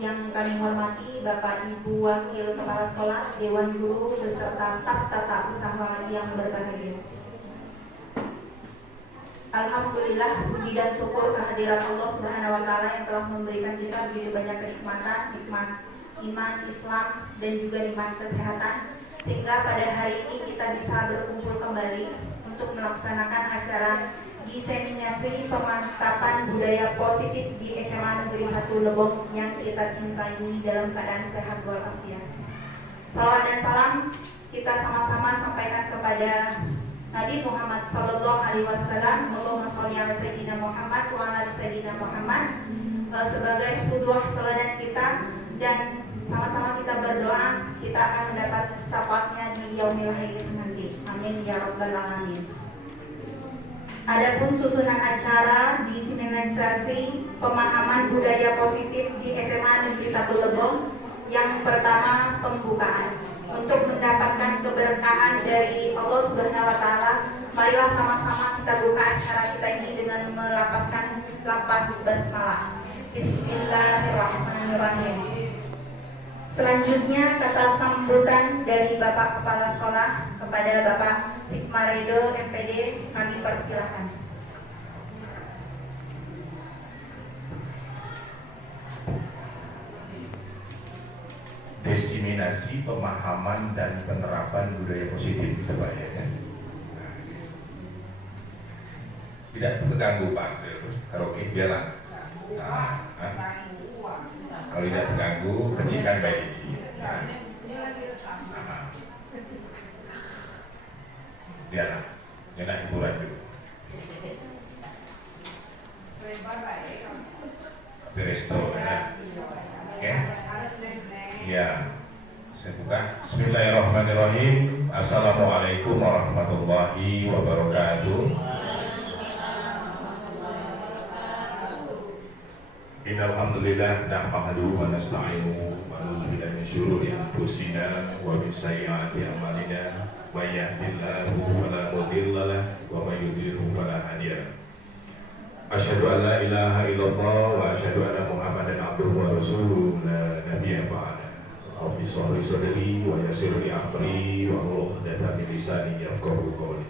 Yang kami hormati Bapak Ibu Wakil Kepala Sekolah, Dewan Guru, beserta staf tata usaha yang berbahagia. Alhamdulillah, puji dan syukur kehadiran Allah Subhanahu wa Ta'ala yang telah memberikan kita begitu banyak kenikmatan, nikmat iman, Islam, dan juga nikmat kesehatan, sehingga pada hari ini kita bisa berkumpul kembali untuk melaksanakan acara diseminasi pemantapan budaya positif di SMA Negeri 1 Lebong yang kita cintai dalam keadaan sehat walafiat. Salawat dan salam kita sama-sama sampaikan kepada Nabi Muhammad Sallallahu Alaihi Wasallam. Allahumma sholli ala Sayyidina Muhammad wa ala Sayyidina Muhammad sebagai qudwah teladan kita, dan sama-sama kita berdoa kita akan mendapat syafaatnya di yaumil akhir nanti. Amin ya rabbal alamin. Adapun susunan acara diseminasi pemahaman budaya positif di SMA Negeri 1 Lebong, yang pertama pembukaan. Untuk mendapatkan keberkahan dari Allah Subhanahu wa Ta'ala, marilah sama-sama kita buka acara kita ini dengan melafazkan lafaz basmalah. Bismillahirrahmanirrahim. Selanjutnya kata sambutan dari Bapak Kepala Sekolah kepada Bapak Sikmaredo MPD kami persilahkan. Diseminasi pemahaman dan penerapan budaya positif itu Pak ya. Tidak terganggu Pak karaoke biarlah. Kalau tidak terganggu kecilkan baik ini. Biarlah, enak hiburan juga. Tapi resto ya. Oke. Ya. Saya buka. Bismillahirrahmanirrahim. Assalamualaikum warahmatullahi wabarakatuh. Innalhamdulillah nahmaduhu wa nasta'inuhu wa na'udzu billahi min syururi anfusina wa min sayyiati a'malina. May yahdihillahu fala mudilla lahu wa may yudlilhu fala hadiya lahu. Asyhadu an la ilaha illallah wa asyhadu anna Muhammadan abduhu wa rasuluhu la nabiyya ba'da. Rabbi shrah li sadri wa yassir li amri wa hlul 'uqdatam min lisani yafqahu qawli.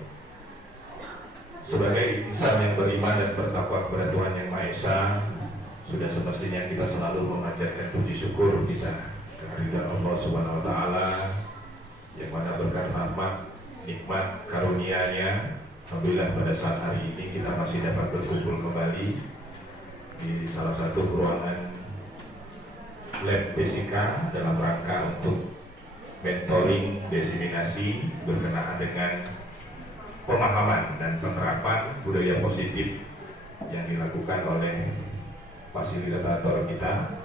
Sebagai insan yang beriman dan bertakwa kepada Tuhan Yang Maha Esa, sudah semestinya kita selalu memanjatkan puji syukur kita kehadiran Allah Subhanahu wa Ta'ala yang mana berkat rahmat, nikmat, karunia-Nya, alhamdulillah pada saat hari ini kita masih dapat berkumpul kembali di salah satu ruangan lab Besika dalam rangka untuk mentoring diseminasi berkenaan dengan pemahaman dan penerapan budaya positif yang dilakukan oleh fasilitator kita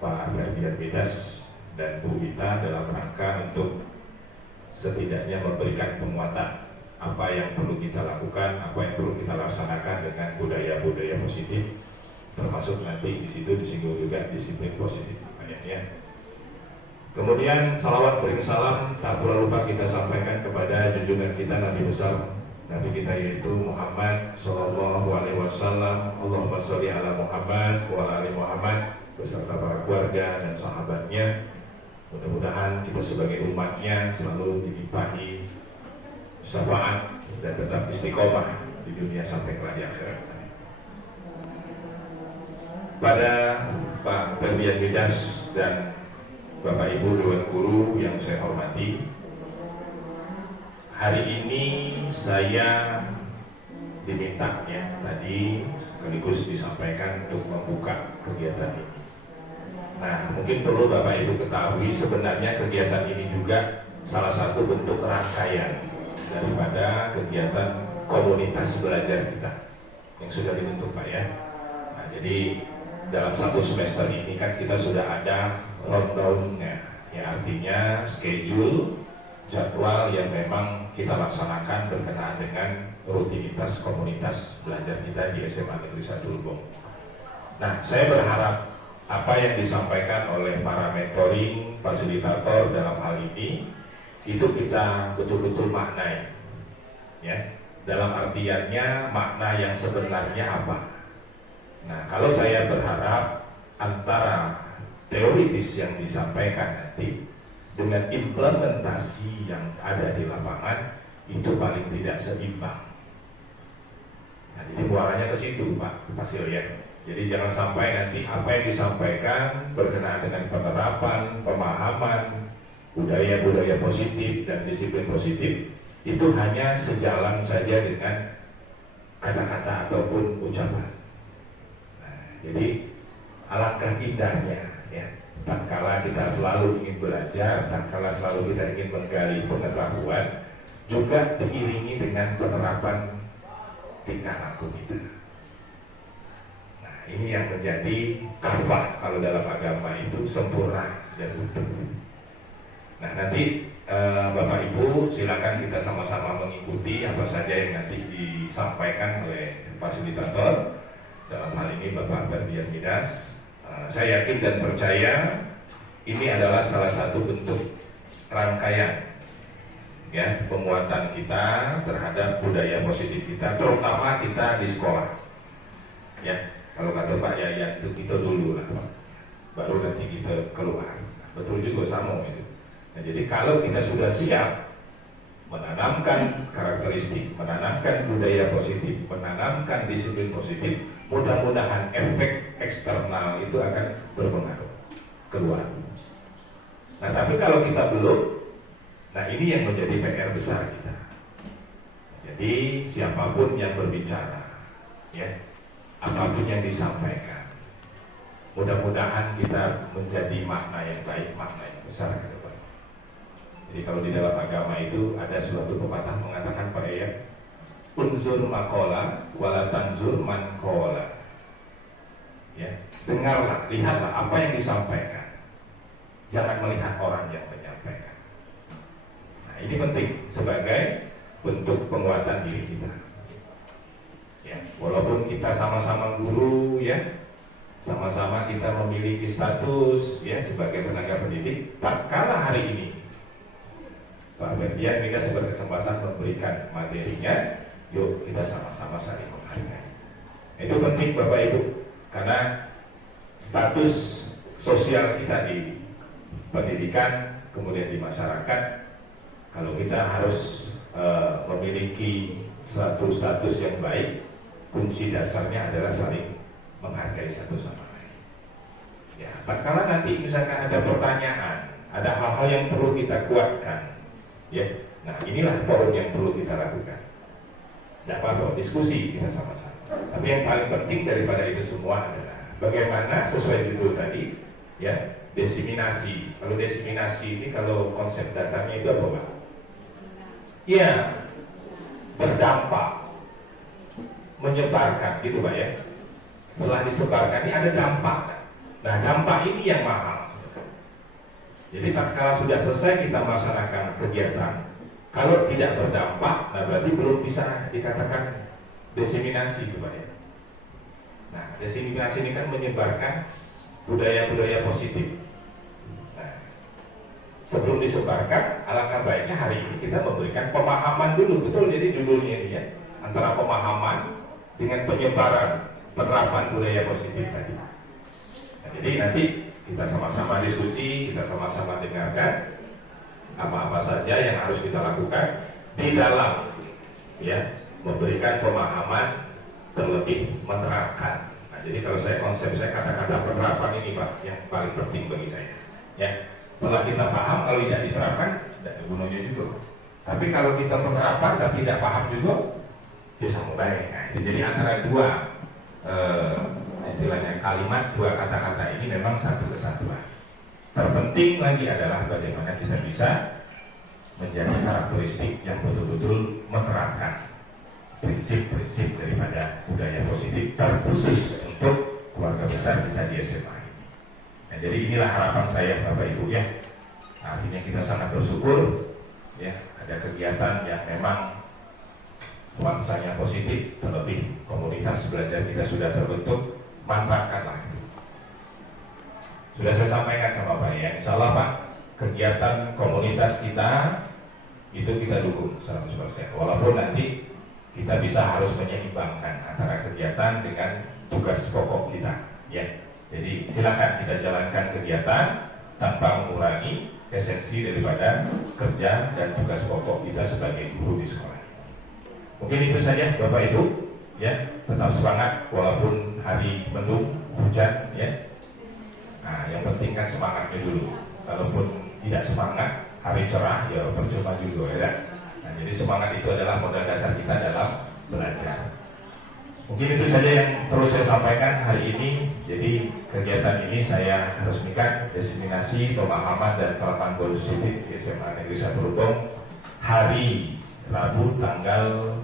Pak Ferdian Midas dan Bu Wita dalam rangka untuk setidaknya memberikan penguatan apa yang perlu kita lakukan, apa yang perlu kita laksanakan dengan budaya-budaya positif, termasuk nanti di situ disinggung juga disiplin positif ya. Kemudian salawat beri salam tak pula lupa kita sampaikan kepada junjungan kita Nabi besar Nabi kita yaitu Muhammad Sallallahu Alaihi Wasallam. Allahumma sholli ala Muhammad wa ala ali Muhammad beserta para keluarga dan sahabatnya. Mudah-mudahan kita sebagai umatnya selalu dilimpahi syafaat dan tetap istiqomah di dunia sampai ke di akhirat. Pada Pak Ferdian Midas dan Bapak Ibu Dewan Guru yang saya hormati, hari ini saya diminta ya tadi sekaligus disampaikan untuk membuka kegiatan ini. Nah, mungkin perlu Bapak Ibu ketahui sebenarnya kegiatan ini juga salah satu bentuk rangkaian daripada kegiatan komunitas belajar kita yang sudah dibentuk Pak ya. Nah, jadi dalam satu semester ini kan kita sudah ada rundown-nya, ya artinya schedule jadwal yang memang kita laksanakan berkenaan dengan rutinitas komunitas belajar kita di SMA Negeri 1 Lebong. Nah, saya berharap apa yang disampaikan oleh para mentoring, fasilitator dalam hal ini itu kita betul-betul maknai, ya. Dalam artiannya makna yang sebenarnya apa? Nah, kalau saya berharap antara tertulis yang disampaikan nanti dengan implementasi yang ada di lapangan itu paling tidak seimbang. Nah, jadi muaranya ke situ Pak Fasil ya. Jadi jangan sampai nanti apa yang disampaikan berkenaan dengan penerapan, pemahaman, budaya-budaya positif dan disiplin positif itu hanya sejalan saja dengan kata-kata ataupun ucapan. Nah, jadi alangkah indahnya ya, tatkala kita selalu ingin belajar, tatkala selalu kita ingin menggali pengetahuan, juga diiringi dengan penerapan tingkah laku kita. Nah, ini yang menjadi kafah kalau dalam agama itu sempurna dan utuh. Nah, nanti Bapak Ibu silakan kita sama-sama mengikuti apa saja yang nanti disampaikan oleh fasilitator. Dalam hal ini Bapak Ferdian Midas. Saya yakin dan percaya ini adalah salah satu bentuk rangkaian ya penguatan kita terhadap budaya positif kita, terutama kita di sekolah. Ya, kalau kata Pak Yayan itu kita dulu lah, Pak. Baru nanti kita keluar. Betul juga sama itu. Nah, jadi kalau kita sudah siap menanamkan karakteristik, menanamkan budaya positif, menanamkan disiplin positif, mudah-mudahan efek eksternal itu akan berpengaruh keluar. Nah, tapi kalau kita belum, nah ini yang menjadi PR besar kita. Jadi siapapun yang berbicara, ya, apapun yang disampaikan, mudah-mudahan kita menjadi makna yang baik, makna yang besar ke depan. Jadi kalau di dalam agama itu ada suatu pepatah mengatakan Pak ya, unzur makola wala tanzur man kola. Ya, dengarlah, lihatlah apa yang disampaikan. Jangan melihat orang yang menyampaikan. Nah, ini penting sebagai bentuk penguatan diri kita. Ya, walaupun kita sama-sama guru ya, sama-sama kita memiliki status ya sebagai tenaga pendidik, tatkala hari ini Pak Ferdian Midas berkesempatan memberikan materinya, yuk kita sama-sama saling menghargai. Itu penting Bapak Ibu, karena status sosial kita di pendidikan, kemudian di masyarakat, kalau kita harus memiliki satu status yang baik, kunci dasarnya adalah saling menghargai satu sama lain. Ya, tatkala nanti misalkan ada pertanyaan, ada hal-hal yang perlu kita kuatkan, ya, nah inilah forum yang perlu kita lakukan. Tidak apa-apa, diskusi kita sama-sama. Tapi yang paling penting daripada itu semua adalah bagaimana sesuai judul tadi, ya, desiminasi. Kalau desiminasi ini kalau konsep dasarnya itu apa Pak? Ya, berdampak, menyebarkan, gitu Pak ya. Setelah disebarkan ini ada dampak. Nah, dampak ini yang mahal. Jadi kalau sudah selesai kita melaksanakan kegiatan, kalau tidak berdampak, nah berarti belum bisa dikatakan desiminasi, Pak ya. Nah, desiminasi ini kan menyebarkan budaya-budaya positif. Nah, sebelum disebarkan, alangkah baiknya hari ini kita memberikan pemahaman dulu, betul. Jadi judulnya ini ya, antara pemahaman dengan penyebaran penerapan budaya positif tadi. Nah, jadi nanti kita sama-sama diskusi, kita sama-sama dengarkan apa-apa saja yang harus kita lakukan di dalam ya memberikan pemahaman terlebih menerapkan. Nah, jadi kalau saya konsep saya kata-kata penerapan ini Pak yang paling penting bagi saya. Ya, setelah kita paham kalau tidak diterapkan tidak ada gunanya juga. Tapi kalau kita penerapan tapi tidak paham juga bisa mulai. Nah, jadi antara dua istilahnya kalimat, dua kata-kata ini memang satu kesatuan. Terpenting lagi adalah bagaimana kita bisa menjadi karakteristik yang betul-betul menerapkan prinsip-prinsip daripada budaya positif terkhusus untuk keluarga besar kita di SMA ini. Nah, jadi inilah harapan saya Bapak Ibu ya. Artinya kita sangat bersyukur ya ada kegiatan yang memang nuansanya positif, terlebih komunitas belajar kita sudah terbentuk. Manfaatkanlah itu. Sudah saya sampaikan sama Pak ya, insya Allah Pak, kegiatan komunitas kita itu kita dukung 100%. Walaupun nanti kita bisa harus menyeimbangkan antara kegiatan dengan tugas pokok kita, ya. Jadi silakan kita jalankan kegiatan, tanpa mengurangi esensi daripada kerja dan tugas pokok kita sebagai guru di sekolah. Mungkin itu saja Bapak Ibu, ya, tetap semangat walaupun hari mendung, hujan, ya. Nah, yang penting kan semangatnya dulu. Kalaupun tidak semangat, hari cerah, ya percuma juga, ya. Nah, jadi semangat itu adalah modal dasar kita dalam belajar. Mungkin itu saja yang perlu saya sampaikan hari ini. Jadi kegiatan ini saya resmikan diseminasi pemahaman dan penerapan positif di SMA Negeri 1 Rubong hari Rabu tanggal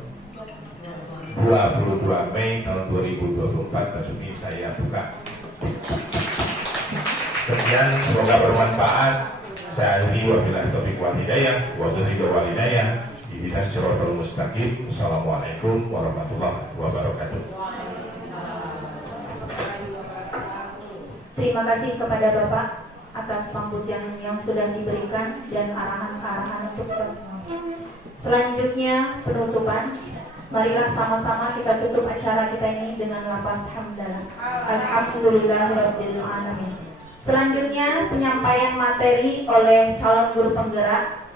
22 Mei tahun 2024 resmi saya buka. Sekian, semoga bermanfaat. Saya akhiri wabillahi taufiq wal hidayah wa billahi wal hidayah. Ihdinas siratal mustaqim. Assalamualaikum warahmatullahi wabarakatuh. Terima kasih kepada Bapak atas sambutan yang sudah diberikan dan arahan-arahan untuk selanjutnya penutupan. Marilah sama-sama kita tutup acara kita ini dengan lafaz hamdalah. Alhamdulillahirabbil alamin. Selanjutnya penyampaian materi oleh calon guru penggerak.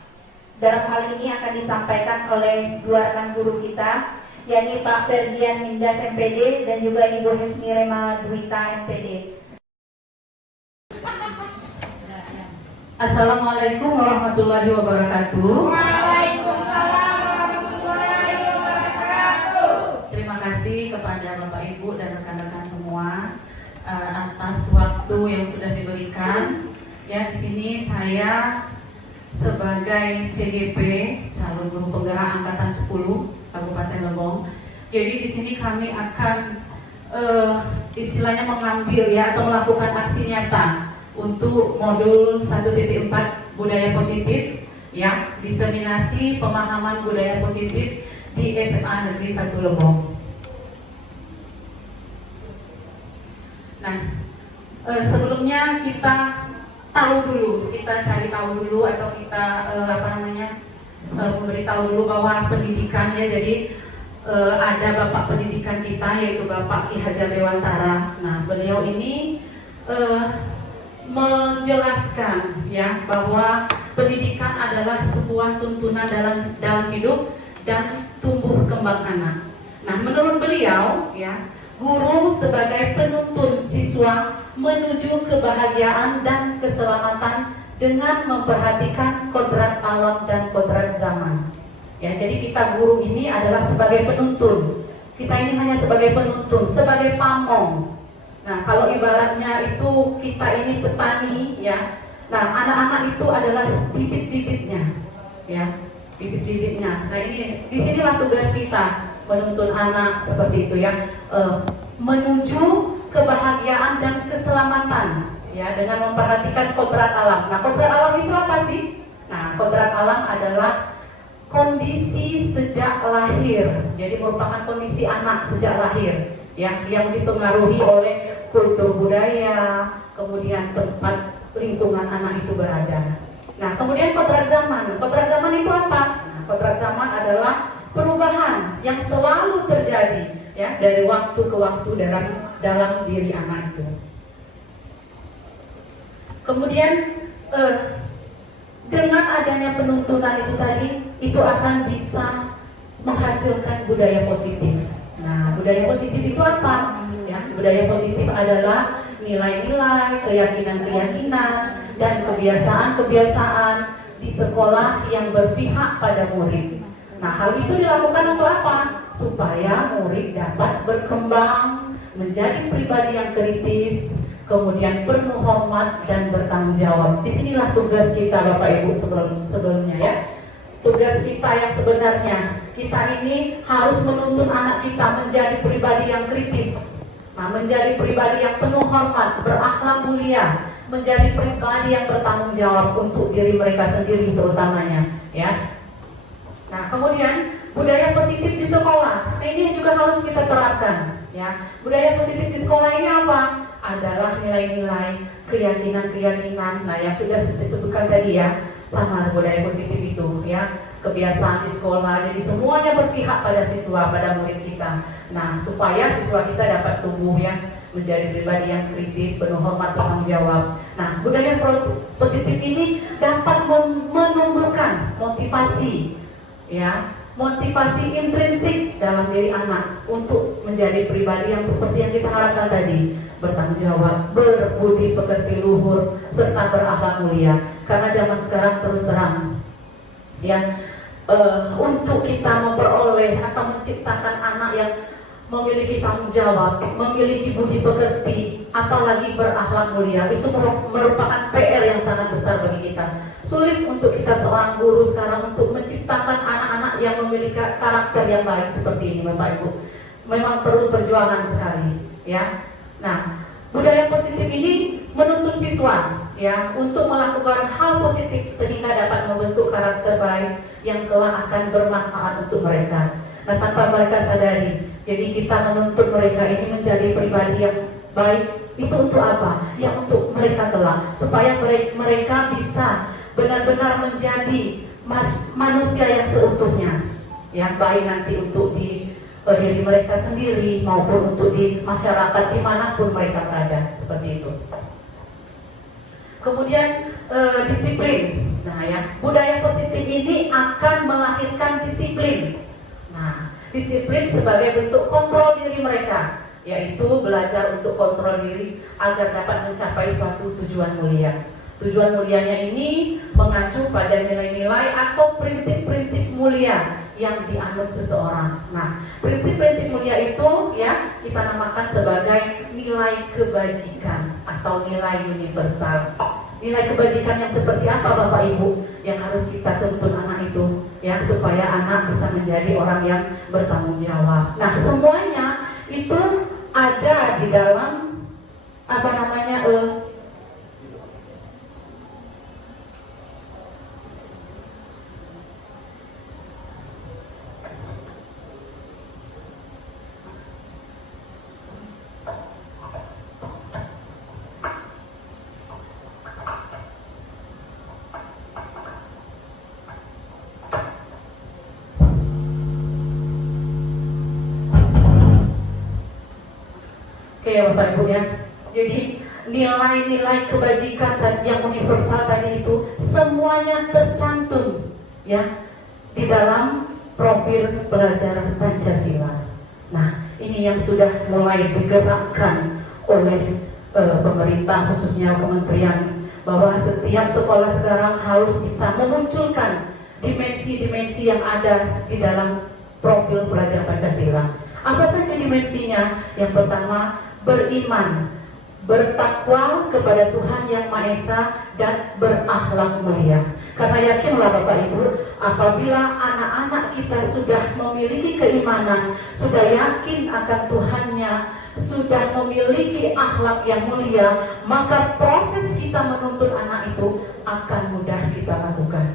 Dalam hal ini akan disampaikan oleh dua rekan guru kita, yakni Pak Ferdian Mindas MPD dan juga Ibu Hesni Rema Dwita MPD. Assalamualaikum warahmatullahi wabarakatuh. Waalaikumsalam warahmatullahi wabarakatuh. Terima kasih kepada Bapak Ibu dan rekan-rekan semua atas waktu yang sudah diberikan. Ya, di sini saya sebagai CGP calon guru penggerak angkatan 10 Kabupaten Lebong. Jadi di sini kami akan istilahnya mengambil ya atau melakukan aksi nyata untuk modul 1.4 budaya positif ya, diseminasi pemahaman budaya positif di SMA Negeri 1 Lebong. Nah, sebelumnya kita cari tahu dulu atau kita memberitahu dulu bahwa pendidikannya. Jadi ada bapak pendidikan kita yaitu Bapak Ki Hajar Dewantara. Nah, beliau ini menjelaskan ya bahwa pendidikan adalah sebuah tuntunan dalam hidup dan tumbuh kembang anak. Nah, menurut beliau ya, guru sebagai penuntun siswa menuju kebahagiaan dan keselamatan dengan memperhatikan kodrat alam dan kodrat zaman. Ya, jadi kita guru ini adalah sebagai penuntun. Kita ini hanya sebagai penuntun, sebagai pamong. Nah, kalau ibaratnya itu kita ini petani, ya. Nah, anak-anak itu adalah bibit-bibitnya, ya, bibit-bibitnya. Nah, ini disinilah tugas kita menuntun anak seperti itu, ya, menuju kebahagiaan dan keselamatan, ya, dengan memperhatikan kodrat alam. Nah, kodrat alam itu apa sih? Nah, kodrat alam adalah kondisi sejak lahir. Jadi merupakan kondisi anak sejak lahir, ya, yang dipengaruhi oleh kultur budaya, kemudian tempat lingkungan anak itu berada. Nah, kemudian kodrat zaman. Kodrat zaman itu apa? Nah, kodrat zaman adalah perubahan yang selalu terjadi, ya, dari waktu ke waktu dalam diri anak itu. Kemudian dengan adanya penuntunan itu tadi, itu akan bisa menghasilkan budaya positif. Nah, budaya positif itu apa? Ya, budaya positif adalah nilai-nilai, keyakinan-keyakinan, dan kebiasaan-kebiasaan di sekolah yang berpihak pada murid. Nah, hal itu dilakukan untuk apa? Supaya murid dapat berkembang menjadi pribadi yang kritis, kemudian penuh hormat dan bertanggung jawab. Disinilah tugas kita, Bapak Ibu, sebelumnya, ya. Tugas kita yang sebenarnya, kita ini harus menuntun anak kita menjadi pribadi yang kritis. Nah, menjadi pribadi yang penuh hormat, berakhlak mulia, menjadi pribadi yang bertanggung jawab untuk diri mereka sendiri terutamanya, ya. Nah, kemudian budaya positif di sekolah. Nah, ini juga harus kita terapkan, ya. Budaya positif di sekolah ini apa? Adalah nilai-nilai, keyakinan-keyakinan. Nah, yang sudah disebutkan tadi, ya, sama budaya positif itu, ya, kebiasaan di sekolah. Jadi semuanya berpihak pada siswa, pada murid kita. Nah, supaya siswa kita dapat tumbuh, ya, menjadi pribadi yang kritis, penuh hormat, tanggung jawab. Nah, budaya positif ini dapat menumbuhkan motivasi, ya, motivasi intrinsik dalam diri anak untuk menjadi pribadi yang seperti yang kita harapkan tadi, bertanggung jawab, berbudi pekerti luhur, serta berakhlak mulia. Karena zaman sekarang terus terang, ya, untuk kita memperoleh atau menciptakan anak yang memiliki tanggung jawab, memiliki budi pekerti, apalagi berakhlak mulia, itu merupakan PR yang sangat besar bagi kita. Sulit untuk kita seorang guru sekarang untuk menciptakan anak-anak yang memiliki karakter yang baik seperti ini, Bapak Ibu. Memang perlu perjuangan sekali, ya. Nah, budaya positif ini menuntut siswa, ya, untuk melakukan hal positif sehingga dapat membentuk karakter baik yang kelak akan bermanfaat untuk mereka. Nah, tanpa mereka sadari, jadi kita menuntut mereka ini menjadi pribadi yang baik. Itu untuk apa? Ya, untuk mereka kelak, supaya mereka bisa benar-benar menjadi manusia yang seutuhnya, yang baik nanti untuk diri mereka sendiri maupun untuk di masyarakat dimanapun mereka berada, seperti itu. Kemudian disiplin. Nah, ya, budaya positif ini akan melahirkan disiplin. Nah, disiplin sebagai bentuk kontrol diri mereka, yaitu belajar untuk kontrol diri agar dapat mencapai suatu tujuan mulia. Tujuan mulianya ini mengacu pada nilai-nilai atau prinsip-prinsip mulia yang dianut seseorang. Nah, prinsip-prinsip mulia itu, ya, kita namakan sebagai nilai kebajikan atau nilai universal. Nilai kebajikan yang seperti apa, Bapak Ibu, yang harus kita tuntun anak itu, ya, supaya anak bisa menjadi orang yang bertanggung jawab. Nah, semuanya itu ada di dalam Oke, Bapak Ibu, ya. Jadi nilai-nilai kebajikan yang universal tadi itu semuanya tercantum, ya, di dalam profil pelajar Pancasila. Nah, ini yang sudah mulai digerakkan oleh pemerintah, khususnya kementerian, bahwa setiap sekolah sekarang harus bisa memunculkan dimensi-dimensi yang ada di dalam profil pelajar Pancasila. Apa saja dimensinya? Yang pertama, beriman, bertakwa kepada Tuhan Yang Maha Esa, dan berakhlak mulia. Karena yakinlah Bapak Ibu, apabila anak-anak kita sudah memiliki keimanan, sudah yakin akan Tuhannya, sudah memiliki akhlak yang mulia, maka proses kita menuntun anak itu akan mudah kita lakukan.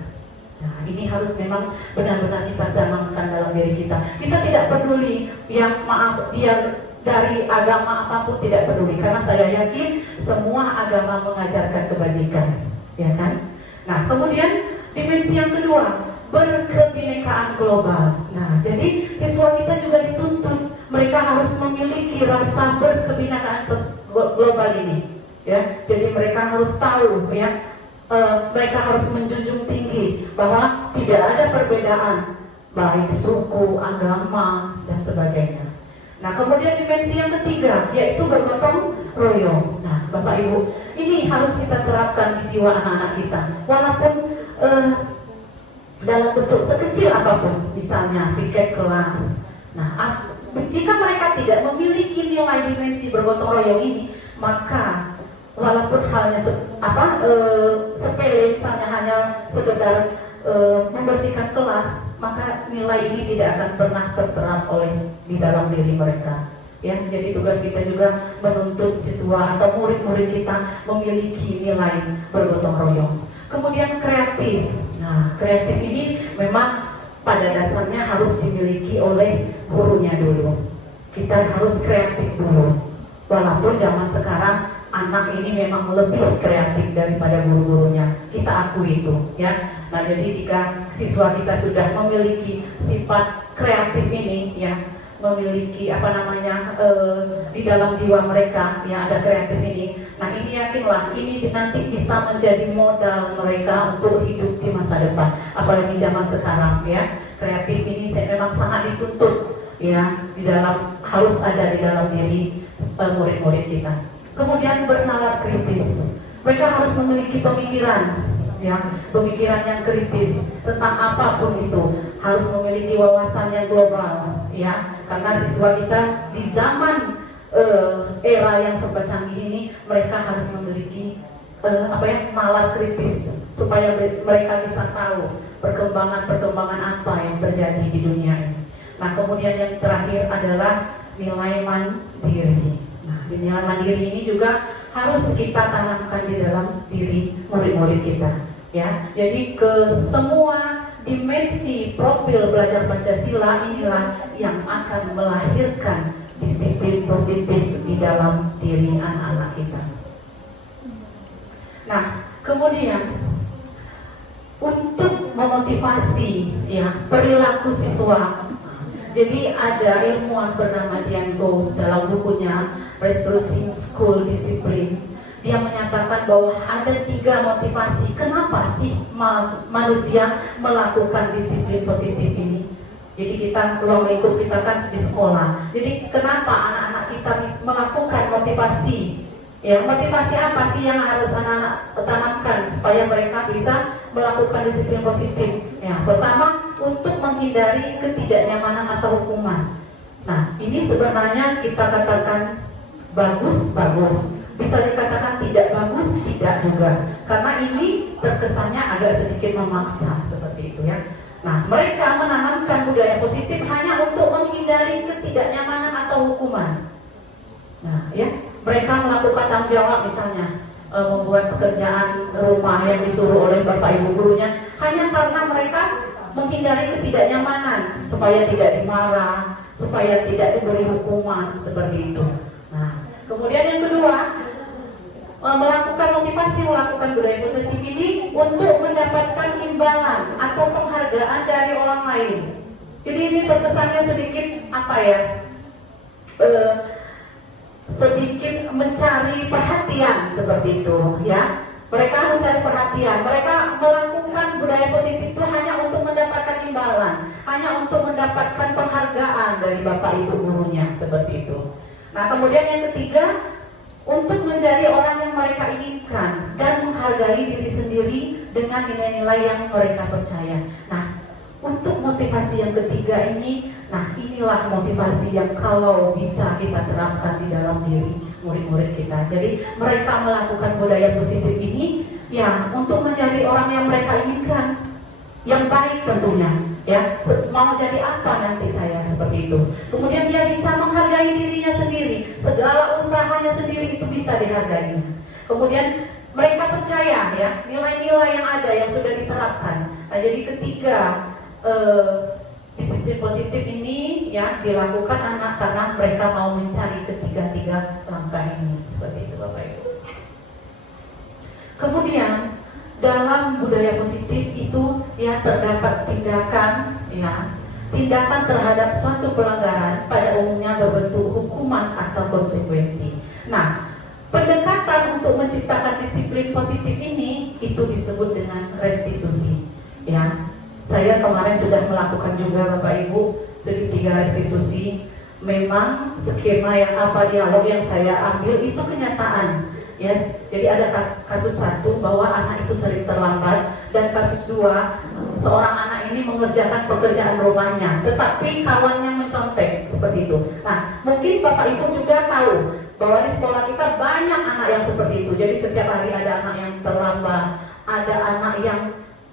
Nah, ini harus memang benar-benar kita tanamkan dalam diri kita. Kita tidak peduli yang dia dari agama apapun, tidak peduli, karena saya yakin semua agama mengajarkan kebajikan, ya kan? Nah, kemudian dimensi yang kedua, berkebinekaan global. Nah, jadi siswa kita juga dituntut mereka harus memiliki rasa berkebinekaan global ini, ya. Jadi mereka harus tahu, ya, mereka harus menjunjung tinggi bahwa tidak ada perbedaan baik suku, agama, dan sebagainya. Nah, kemudian dimensi yang ketiga, yaitu bergotong royong. Nah, Bapak Ibu, ini harus kita terapkan di jiwa anak-anak kita, walaupun dalam bentuk sekecil apapun, misalnya piket kelas. Nah, jika mereka tidak memiliki nilai dimensi bergotong royong ini, maka walaupun halnya sepele, misalnya hanya sekedar membersihkan kelas, maka nilai ini tidak akan pernah terterap di dalam diri mereka. Ya, jadi tugas kita juga menuntut siswa atau murid-murid kita memiliki nilai bergotong royong. Kemudian kreatif. Nah, kreatif ini memang pada dasarnya harus dimiliki oleh gurunya dulu. Kita harus kreatif dulu. Walaupun zaman sekarang anak ini memang lebih kreatif daripada guru-gurunya, kita akui itu, ya. Nah, jadi jika siswa kita sudah memiliki sifat kreatif ini, ya, memiliki di dalam jiwa mereka ya ada kreatif ini. Nah ini yakinlah ini nanti bisa menjadi modal mereka untuk hidup di masa depan, apalagi zaman sekarang ya. Kreatif ini memang sangat dituntut ya, harus ada di dalam diri murid-murid kita. Kemudian bernalar kritis, mereka harus memiliki pemikiran ya, pemikiran yang kritis tentang apapun itu, harus memiliki wawasan yang global ya, karena siswa kita di zaman era yang serba canggih ini mereka harus memiliki nalar kritis supaya mereka bisa tahu perkembangan apa yang terjadi di dunia ini. Nah kemudian yang terakhir adalah nilai mandiri. Nah nilai mandiri ini juga harus kita tanamkan di dalam diri murid-murid kita ya. Jadi ke semua dimensi profil belajar Pancasila inilah yang akan melahirkan disiplin positif di dalam diri anak-anak kita. Nah kemudian untuk memotivasi ya perilaku siswa, jadi ada ilmuwan bernama Dian Gous dalam bukunya Restoring School Discipline, dia menyatakan bahwa ada 3 motivasi kenapa sih manusia melakukan disiplin positif ini. Jadi kita ruang lingkup kita kan di sekolah. Jadi kenapa anak-anak kita melakukan motivasi? Ya, motivasi apa sih yang harus anak-anak tanamkan supaya mereka bisa melakukan disiplin positif? Ya, pertama untuk menghindari ketidaknyamanan atau hukuman. Nah, ini sebenarnya kita katakan bagus, bisa dikatakan tidak bagus, tidak juga, karena ini terkesannya agak sedikit memaksa seperti itu ya. Nah, mereka menanamkan budaya positif hanya untuk menghindari ketidaknyamanan atau hukuman. Nah, ya, mereka melakukan tanggung jawab misalnya membuat pekerjaan rumah yang disuruh oleh bapak ibu gurunya hanya karena mereka menghindari ketidaknyamanan supaya tidak dimarah, supaya tidak diberi hukuman seperti itu. Nah, kemudian yang kedua, melakukan budaya positif ini untuk mendapatkan imbalan atau penghargaan dari orang lain. Jadi ini terkesannya sedikit sedikit mencari perhatian seperti itu ya. Mereka mencari perhatian, mereka melakukan budaya positif itu hanya untuk mendapatkan imbalan, hanya untuk mendapatkan penghargaan dari bapak ibu gurunya seperti itu. Nah kemudian yang ketiga, untuk menjadi orang yang mereka inginkan dan menghargai diri sendiri dengan nilai-nilai yang mereka percaya. Nah, untuk motivasi yang ketiga ini, nah inilah motivasi yang kalau bisa kita terapkan di dalam diri murid-murid kita. Jadi mereka melakukan budaya positif ini ya untuk menjadi orang yang mereka inginkan, yang baik tentunya. Ya, mau jadi apa nanti saya seperti itu. Kemudian dia bisa menghargai dirinya sendiri, segala usahanya sendiri itu bisa dihargai. Kemudian mereka percaya ya nilai-nilai yang ada yang sudah diterapkan. Nah, jadi ketiga disiplin positif ini ya dilakukan anak karena mereka mau mencari ketiga langkah ini seperti itu Bapak Ibu. Kemudian dalam budaya positif itu ya terdapat tindakan terhadap suatu pelanggaran pada umumnya berbentuk hukuman atau konsekuensi. Nah, pendekatan untuk menciptakan disiplin positif ini itu disebut dengan restitusi. Ya, saya kemarin sudah melakukan juga Bapak Ibu segitiga restitusi. Memang skema dialog yang saya ambil itu kenyataan. Ya, jadi ada kasus 1 bahwa anak itu sering terlambat, dan kasus 2 seorang anak ini mengerjakan pekerjaan rumahnya, tetapi kawannya mencontek seperti itu. Nah, mungkin Bapak Ibu juga tahu bahwa di sekolah kita banyak anak yang seperti itu. Jadi setiap hari ada anak yang terlambat, ada anak yang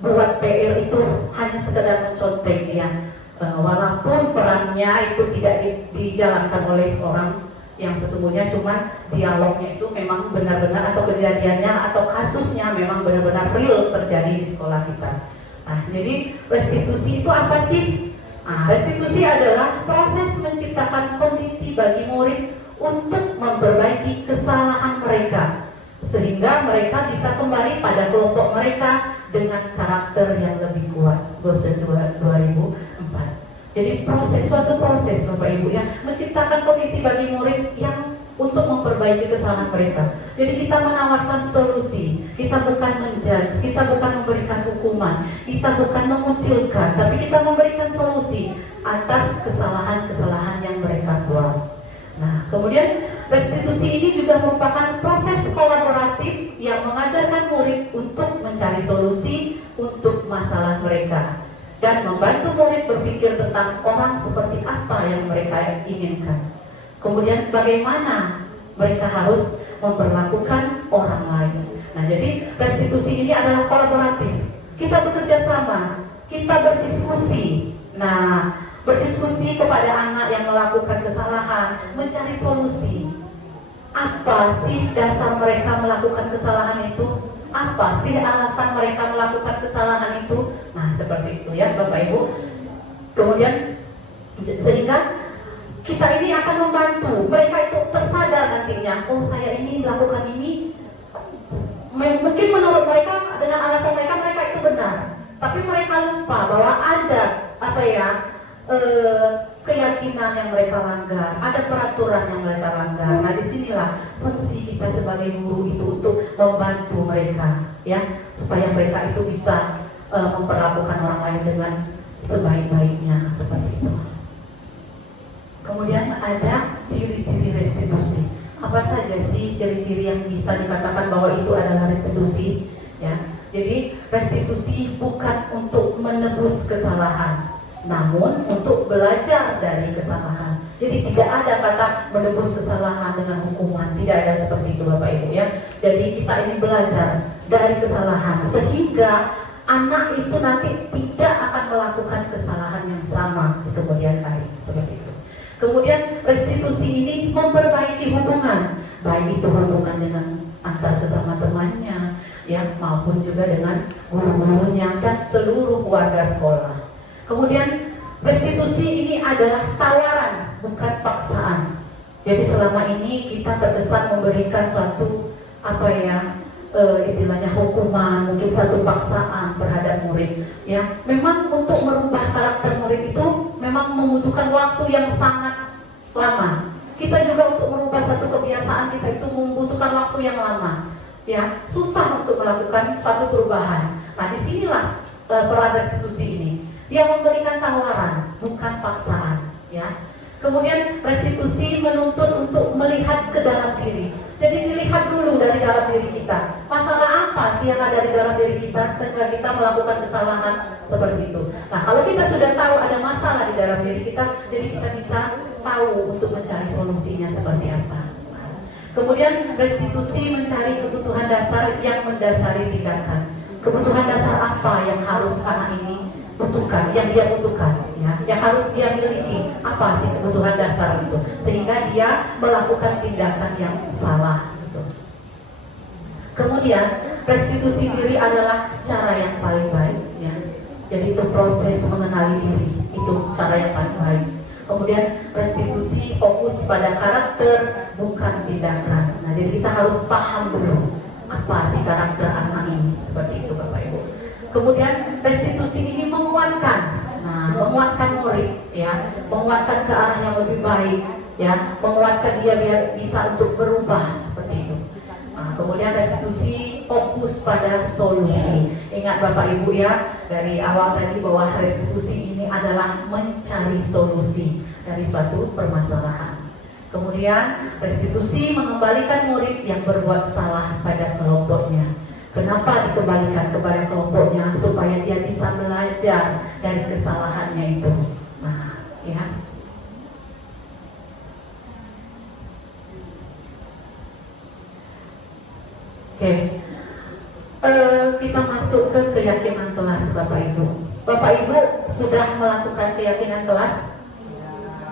buat PR itu hanya sekedar mencontek ya. Walaupun perannya itu tidak dijalankan oleh orang yang sesungguhnya, cuma dialognya itu memang benar-benar atau kejadiannya atau kasusnya memang benar-benar real terjadi di sekolah kita. Nah, jadi restitusi itu apa sih? Nah, restitusi adalah proses menciptakan kondisi bagi murid untuk memperbaiki kesalahan mereka sehingga mereka bisa kembali pada kelompok mereka dengan karakter yang lebih kuat. Gosen 2004. Jadi suatu proses Bapak Ibu ya, menciptakan kondisi bagi murid yang untuk memperbaiki kesalahan mereka. Jadi kita menawarkan solusi, kita bukan menjudge, kita bukan memberikan hukuman, kita bukan mengucilkan, tapi kita memberikan solusi atas kesalahan-kesalahan yang mereka buat. Nah, kemudian restitusi ini juga merupakan proses kolaboratif yang mengajarkan murid untuk mencari solusi untuk masalah mereka dan membantu murid berpikir tentang orang seperti apa yang mereka inginkan. Kemudian bagaimana mereka harus memperlakukan orang lain. Nah, jadi restitusi ini adalah kolaboratif. Kita bekerja sama, kita berdiskusi. Nah, berdiskusi kepada anak yang melakukan kesalahan, mencari solusi. Apa sih dasar mereka melakukan kesalahan itu? Apa sih alasan mereka melakukan kesalahan itu? Nah, seperti itu ya Bapak Ibu. Kemudian sehingga kita ini akan membantu mereka itu tersadar nantinya, oh saya ini melakukan ini mungkin menurut mereka dengan alasan mereka itu benar, tapi mereka lupa bahwa ada keyakinan yang mereka langgar, ada peraturan yang mereka langgar. Nah, disinilah fungsi kita sebagai guru itu untuk membantu mereka, ya, supaya mereka itu bisa memperlakukan orang lain dengan sebaik-baiknya seperti itu. Kemudian ada ciri-ciri restitusi. Apa saja sih ciri-ciri yang bisa dikatakan bahwa itu adalah restitusi? Ya, jadi restitusi bukan untuk menebus kesalahan, namun untuk belajar dari kesalahan. Jadi tidak ada kata menebus kesalahan dengan hukuman, tidak ada seperti itu Bapak Ibu ya. Jadi kita ini belajar dari kesalahan sehingga anak itu nanti tidak akan melakukan kesalahan yang sama di kemudian hari, seperti itu. Kemudian restitusi ini memperbaiki hubungan, baik itu hubungan dengan antar sesama temannya, ya, maupun juga dengan guru-gurunya dan seluruh warga sekolah. Kemudian restitusi ini adalah tawaran, bukan paksaan. Jadi selama ini kita terkesan memberikan suatu istilahnya hukuman, mungkin satu paksaan terhadap murid. Ya, memang untuk merubah karakter murid itu memang membutuhkan waktu yang sangat lama. Kita juga untuk merubah satu kebiasaan kita itu membutuhkan waktu yang lama. Ya, susah untuk melakukan suatu perubahan. Nah, disinilah peran restitusi ini. Dia memberikan tawaran, bukan paksaan. Ya. Kemudian restitusi menuntut untuk melihat ke dalam diri. Jadi dilihat dulu dari dalam diri kita. Masalah apa sih yang ada di dalam diri kita sehingga kita melakukan kesalahan seperti itu. Nah, kalau kita sudah tahu ada masalah di dalam diri kita, jadi kita bisa tahu untuk mencari solusinya seperti apa. Kemudian restitusi mencari kebutuhan dasar yang mendasari tindakan. Kebutuhan dasar apa yang harus anak ini butuhkan, yang dia butuhkan, ya, yang harus dia miliki, apa sih kebutuhan dasar itu, sehingga dia melakukan tindakan yang salah gitu. Kemudian restitusi diri adalah cara yang paling baik, ya. Jadi itu proses mengenali diri, itu cara yang paling baik. Kemudian restitusi fokus pada karakter, bukan tindakan. Nah, jadi kita harus paham dulu apa sih karakter anak ini, seperti itu Bapak Ibu. Kemudian restitusi ini menguatkan, menguatkan murid, ya, menguatkan ke arah yang lebih baik, ya, menguatkan dia biar bisa untuk berubah seperti itu. Nah, kemudian restitusi fokus pada solusi. Ingat Bapak Ibu ya, dari awal tadi bahwa restitusi ini adalah mencari solusi dari suatu permasalahan. Kemudian restitusi mengembalikan murid yang berbuat salah pada kelompoknya. Kenapa dikembalikan kepada kelompoknya? Supaya dia bisa belajar dari kesalahannya itu. Nah, ya. Oke. Kita masuk ke keyakinan kelas Bapak Ibu. Bapak Ibu sudah melakukan keyakinan kelas?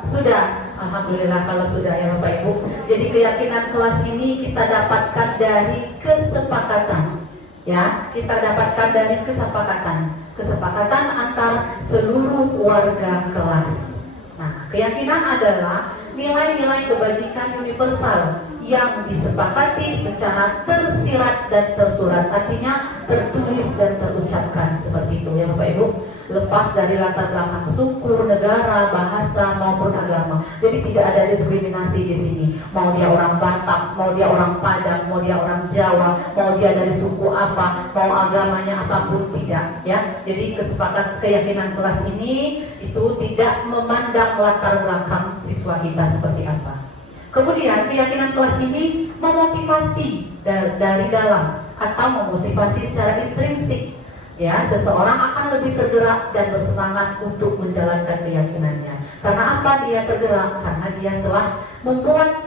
Sudah. Alhamdulillah kalau sudah ya Bapak Ibu. Jadi keyakinan kelas ini kita dapatkan dari kesepakatan. Ya, kita dapatkan dari kesepakatan antar seluruh warga kelas. Nah, keyakinan adalah nilai-nilai kebajikan universal yang disepakati secara tersirat dan tersurat. Artinya tertulis dan terucapkan seperti itu ya Bapak Ibu. Lepas dari latar belakang suku, negara, bahasa maupun agama. Jadi tidak ada diskriminasi di sini. Mau dia orang Batak, mau dia orang Padang, mau dia orang Jawa, mau dia dari suku apa, mau agamanya apapun, tidak ya. Jadi kesepakatan keyakinan kelas ini itu tidak memandang latar belakang siswa kita seperti apa. Kemudian keyakinan kelas ini memotivasi dari dalam atau memotivasi secara intrinsik. Ya, seseorang akan lebih tergerak dan bersemangat untuk menjalankan keyakinannya. Karena apa dia tergerak? Karena dia telah membuat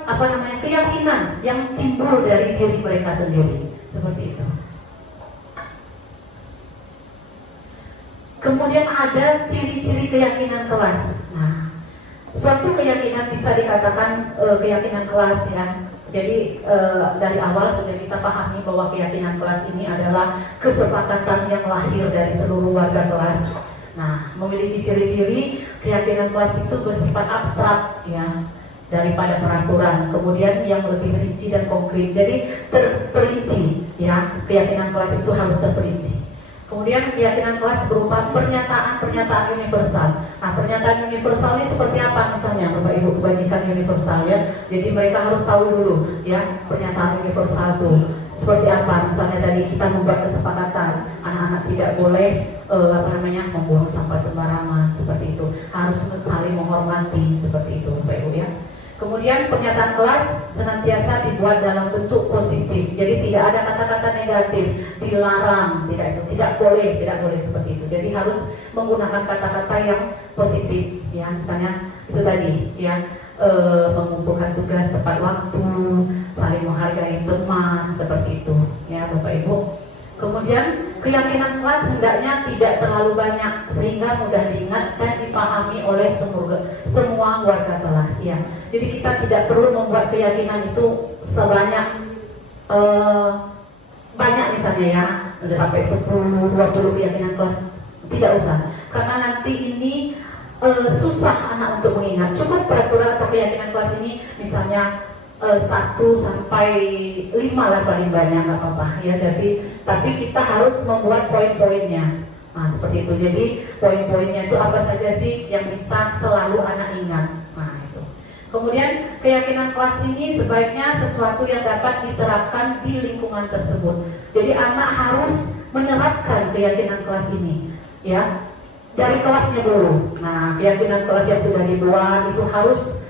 keyakinan yang timbul dari diri mereka sendiri. Seperti itu. Kemudian ada ciri-ciri keyakinan kelas. Nah, suatu keyakinan bisa dikatakan keyakinan kelas ya. Jadi dari awal sudah kita pahami bahwa keyakinan kelas ini adalah kesepakatan yang lahir dari seluruh warga kelas. Nah, memiliki ciri-ciri keyakinan kelas itu bersifat abstrak ya, daripada peraturan. Kemudian yang lebih rinci dan konkret. Jadi terperinci ya, keyakinan kelas itu harus terperinci. Kemudian keyakinan kelas berupa pernyataan-pernyataan universal. Nah, pernyataan universal ini seperti apa misalnya Bapak Ibu, kebajikan universal ya. Jadi mereka harus tahu dulu ya pernyataan universal itu seperti apa. Misalnya tadi kita membuat kesepakatan anak-anak tidak boleh membuang sampah sembarangan seperti itu. Harus saling menghormati seperti itu Bapak Ibu ya. Kemudian pernyataan kelas senantiasa dibuat dalam bentuk positif. Jadi tidak ada kata-kata negatif, dilarang, tidak boleh seperti itu. Jadi harus menggunakan kata-kata yang positif. Ya, misalnya itu tadi, ya mengumpulkan tugas tepat waktu, saling menghargai teman, seperti itu. Ya, Bapak Ibu. Kemudian keyakinan kelas hendaknya tidak terlalu banyak sehingga mudah diingat dan dipahami oleh semua warga kelas ya. Jadi kita tidak perlu membuat keyakinan itu sebanyak banyak misalnya ya, udah sampai 10-20 keyakinan kelas, tidak usah. Karena nanti ini susah anak untuk mengingat. Cukup peraturan atau keyakinan kelas ini misalnya 1 sampai 5 lah paling banyak, nggak apa-apa ya. Jadi tapi kita harus membuat poin-poinnya. Nah seperti itu. Jadi poin-poinnya itu apa saja sih yang bisa selalu anak ingat. Nah itu. Kemudian keyakinan kelas ini sebaiknya sesuatu yang dapat diterapkan di lingkungan tersebut. Jadi anak harus menerapkan keyakinan kelas ini ya dari kelasnya dulu. Nah keyakinan kelas yang sudah dibuat itu harus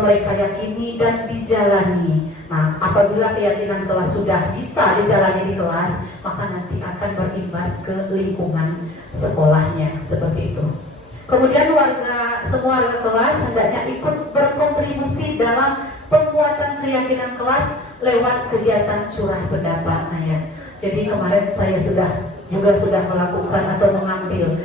mereka yakini dan dijalani. Nah, apabila keyakinan kelas sudah bisa dijalani di kelas, maka nanti akan berimbas ke lingkungan sekolahnya, seperti itu. Kemudian semua warga kelas hendaknya ikut berkontribusi dalam penguatan keyakinan kelas lewat kegiatan curah pendapat. Nah, ya. Jadi kemarin saya juga sudah melakukan atau mengambil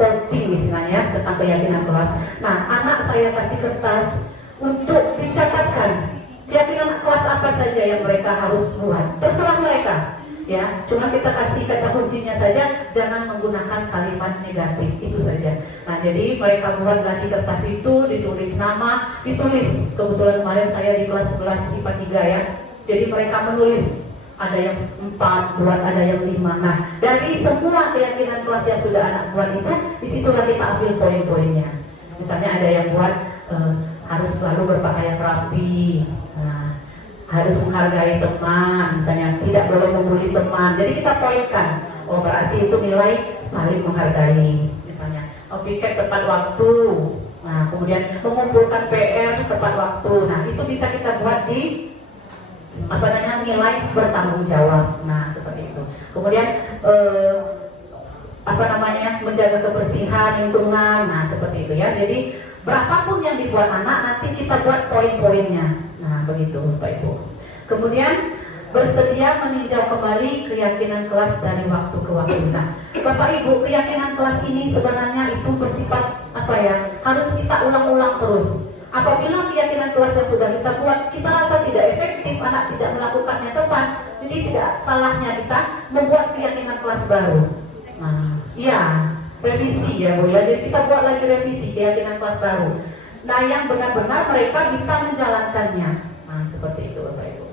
voting istilahnya tentang keyakinan kelas. Nah, anak saya kasih kertas untuk dicatatkan keyakinan kelas apa saja yang mereka harus buat. Terserah mereka, ya. Cuma kita kasih kata kuncinya saja, jangan menggunakan kalimat negatif, itu saja. Nah, jadi mereka buatlah di kertas itu, ditulis nama, ditulis. Kebetulan kemarin saya di kelas 11 IPA 3 ya. Jadi mereka menulis. Ada yang 4 buat, ada yang 5. Nah, dari semua keyakinan kelas yang sudah anak buat itu, disitulah kita ambil poin-poinnya. Misalnya ada yang buat harus selalu berpakaian rapi, nah, harus menghargai teman, misalnya tidak boleh membuli teman. Jadi kita poinkan, oh berarti itu nilai saling menghargai. Misalnya, piket tepat waktu. Nah, kemudian mengumpulkan PR tepat waktu. Nah, itu bisa kita buat di nilai bertanggung jawab. Nah seperti itu. Kemudian menjaga kebersihan lingkungan. Nah seperti itu ya. Jadi berapapun yang dibuat anak, nanti kita buat poin-poinnya. Nah begitu Bapak Ibu. Kemudian bersedia meninjau kembali keyakinan kelas dari waktu ke waktu. Nah Bapak Ibu, keyakinan kelas ini sebenarnya itu bersifat harus kita ulang-ulang terus. Apabila keyakinan kelas yang sudah kita buat, kita rasa tidak efektif, anak tidak melakukannya tepat, jadi tidak salahnya kita membuat keyakinan kelas baru. Nah, iya, revisi ya Bu ya. Jadi kita buat lagi revisi keyakinan kelas baru. Nah, yang benar-benar mereka bisa menjalankannya. Nah, seperti itu Bapak Ibu.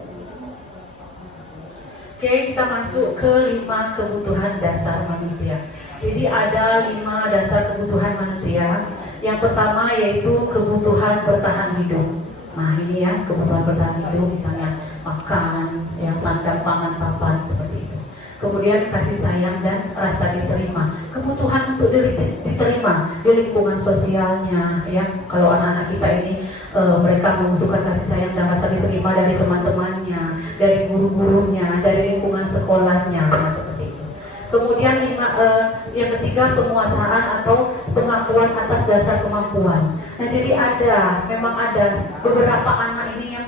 Oke, kita masuk ke 5 kebutuhan dasar manusia. Jadi ada 5 dasar kebutuhan manusia. Yang pertama yaitu kebutuhan bertahan hidup. Nah ini ya, kebutuhan bertahan hidup, misalnya makan, yang sandang, pangan, papan, seperti itu. Kemudian kasih sayang dan rasa diterima. Kebutuhan untuk diterima di lingkungan sosialnya, ya. Kalau anak-anak kita ini mereka membutuhkan kasih sayang dan rasa diterima dari teman-temannya, dari guru-gurunya, dari lingkungan sekolahnya, nah seperti itu. Kemudian yang ketiga penguasaan atau pengakuan atas dasar kemampuan. Nah jadi memang ada beberapa anak ini yang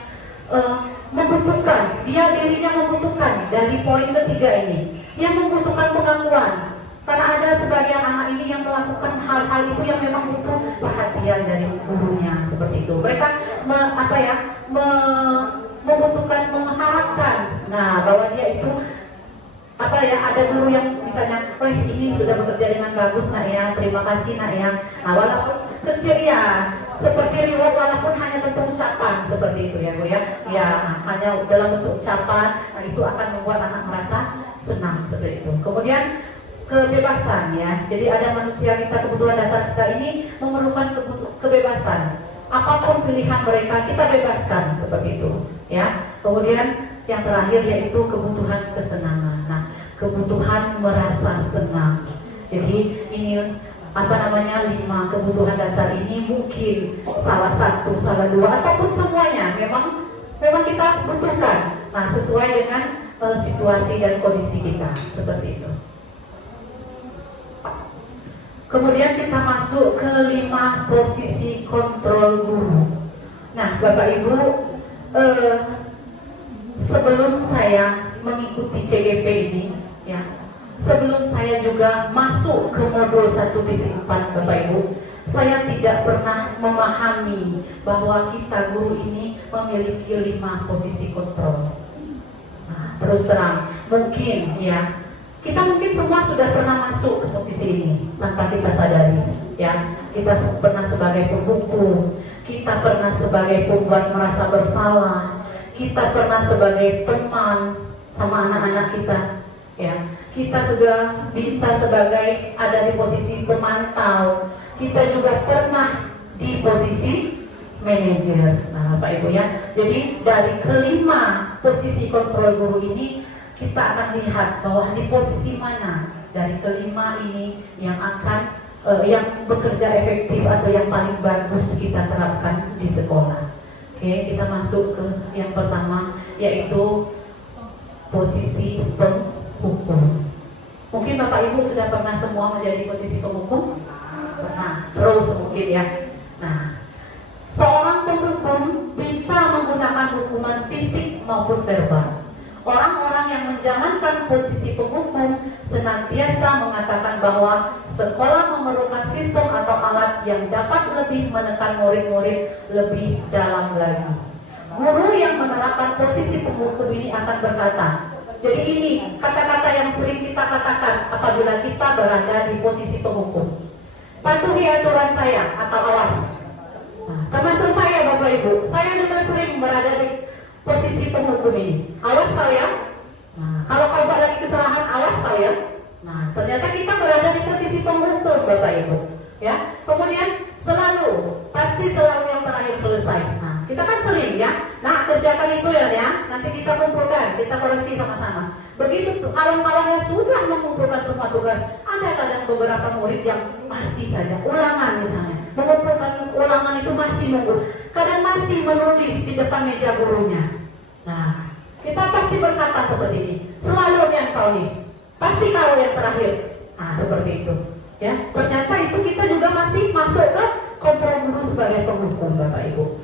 membutuhkan, dirinya membutuhkan dari poin ketiga ini, yang membutuhkan pengakuan. Karena ada sebagian anak ini yang melakukan hal-hal itu yang memang butuh perhatian dari gurunya, seperti itu. Mereka membutuhkan, mengharapkan, nah bahwa dia itu ada guru yang misalnya, ini sudah bekerja dengan bagus nak ya, terima kasih nak ya. Nah walaupun kecil ya, seperti reward walaupun hanya bentuk ucapan seperti itu ya Bu ya. Ya hanya dalam bentuk ucapan, nah itu akan membuat anak merasa senang seperti itu. Kemudian kebebasan ya. Jadi ada manusia kita, kebutuhan dasar kita ini memerlukan kebebasan. Apapun pilihan mereka kita bebaskan seperti itu ya. Kemudian yang terakhir yaitu kebutuhan kesenangan. Nah, kebutuhan merasa senang. Jadi ini 5 kebutuhan dasar ini mungkin salah satu, salah dua, ataupun semuanya memang kita butuhkan. Nah, sesuai dengan situasi dan kondisi kita seperti itu. Kemudian kita masuk ke 5 posisi kontrol guru. Nah, Bapak Ibu, sebelum saya mengikuti CGP ini, ya, sebelum saya juga masuk ke modul 1.4 Bapak Ibu, saya tidak pernah memahami bahwa kita guru ini memiliki 5 posisi kontrol. Nah, terus terang, mungkin ya, kita mungkin semua sudah pernah masuk ke posisi ini tanpa kita sadari, ya. Kita pernah sebagai penghukum, kita pernah sebagai pembuat merasa bersalah, kita pernah sebagai teman sama anak-anak kita, ya. Kita sudah bisa sebagai ada di posisi pemantau, kita juga pernah di posisi manajer. Nah, Bapak Ibu ya. Jadi dari ke-5 posisi kontrol guru ini kita akan lihat bahwa di posisi mana dari ke-5 ini yang akan yang bekerja efektif atau yang paling bagus kita terapkan di sekolah. Oke, kita masuk ke yang pertama yaitu posisi penghukum. Mungkin Bapak Ibu sudah pernah semua menjadi posisi penghukum? Pernah, terus mungkin ya. Nah, seorang penghukum bisa menggunakan hukuman fisik maupun verbal. Orang-orang yang menjalankan posisi penghukum senantiasa mengatakan bahwa sekolah memerlukan sistem atau alat yang dapat lebih menekan murid-murid lebih dalam lagi. Guru yang menerapkan posisi penghukum ini akan berkata, jadi ini kata-kata yang sering kita katakan apabila kita berada di posisi penghukum. Patuhi aturan saya atau awas. Nah, termasuk saya Bapak Ibu, saya juga sering berada di posisi penghukum ini. Awas tahu ya. Nah, kalau kau buat lagi kesalahan, awas tahu ya. Nah, ternyata kita berada di posisi penghukum Bapak Ibu. Ya. Kemudian pasti selalu yang terakhir selesai. Nah, kita kan sering ya. Nah, kerjakan itu ya. Nanti kita kumpulkan, kita koreksi sama-sama. Begitu kawan-kawannya sudah mengumpulkan semua tugas, ada kadang beberapa murid yang masih saja ulangan misalnya. Mengumpulkan ulangan itu masih nunggu. Kadang masih menulis di depan meja gurunya. Nah, kita pasti berkata seperti ini. Selalu yang kau nih, pasti kau yang terakhir. Nah, seperti itu. Ya, ternyata itu kita juga masih masuk ke kontrol guru sebagai penghukum Bapak Ibu.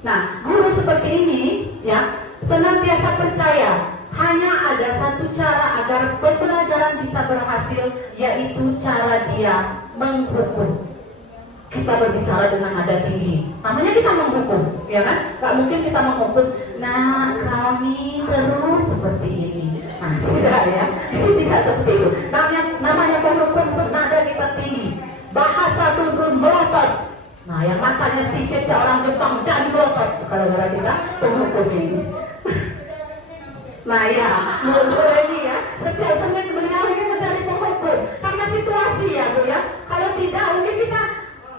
Nah, guru seperti ini ya senantiasa percaya hanya ada satu cara agar pembelajaran bisa berhasil, yaitu cara dia menghukum. Kita berbicara dengan nada tinggi, namanya kita menghukum, ya kan? Gak mungkin kita menghukum, nah kami terus seperti ini. Nah, tidak ya, itu tidak seperti itu. Namanya penghukum itu nada kita tinggi, bahasa turun melotot. Nah, yang matanya sipit orang Jepang jadi melotot, gara-gara kita penghukum ini. Nah ya, Bu Eni ya, setiap Senin beliau ini mencari penghukum karena situasi ya Bu ya. Kalau tidak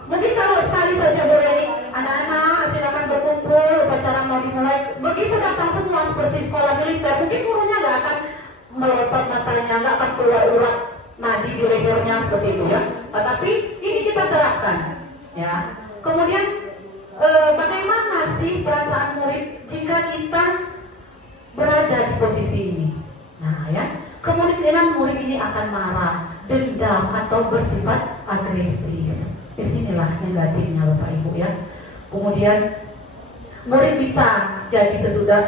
mungkin kalau sekali saja Bu Eni, anak-anak silakan berkumpul, upacara mau dimulai. Begitu datang semua seperti sekolah militer, mungkin gurunya nggak akan melotot matanya, nggak akan keluar urat nadi di lehernya seperti itu ya. Tetapi ini kita terapkan ya. Kemudian bagaimana sih perasaan murid jika kita berada di posisi ini? Nah ya, kemungkinan murid ini akan marah, dendam atau bersifat agresif. Disinilah negatifnya Bapak Ibu ya. Kemudian murid bisa jadi sesudah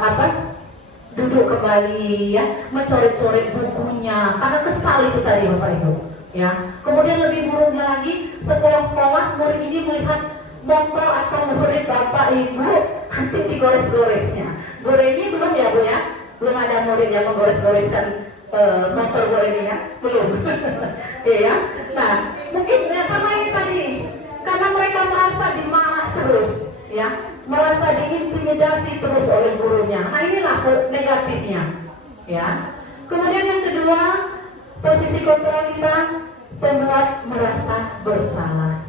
duduk kembali ya, mencoret-coret bukunya karena kesal itu tadi Bapak Ibu ya. Kemudian lebih buruknya lagi, sekolah-sekolah murid ini melihat motor atau murid Bapak Ibu nanti digores-goresnya. Bu Reni belum ya Bu ya? Belum ada murid yang menggores-goreskan motor Bu Reni ya? Belum. Oke ya. Nah, mungkin ya, karena ini tadi, karena mereka merasa dimarah terus ya, merasa diintimidasi terus oleh gurunya. Nah, inilah negatifnya ya. Kemudian yang kedua, posisi kontrol kita membuat merasa bersalah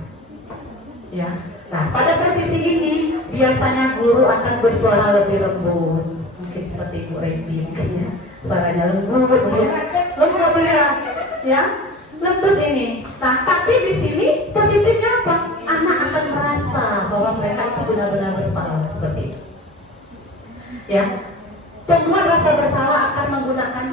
ya. Nah, pada posisi ini biasanya guru akan bersuara lebih lembut, mungkin seperti Bu Reni, mungkin ya, suaranya lembut ya, lembut ya, lembut ini. Nah, tapi di sini positifnya apa? Anak akan merasa bahwa mereka itu benar-benar bersalah seperti itu. Ya, pembuat rasa bersalah akan menggunakan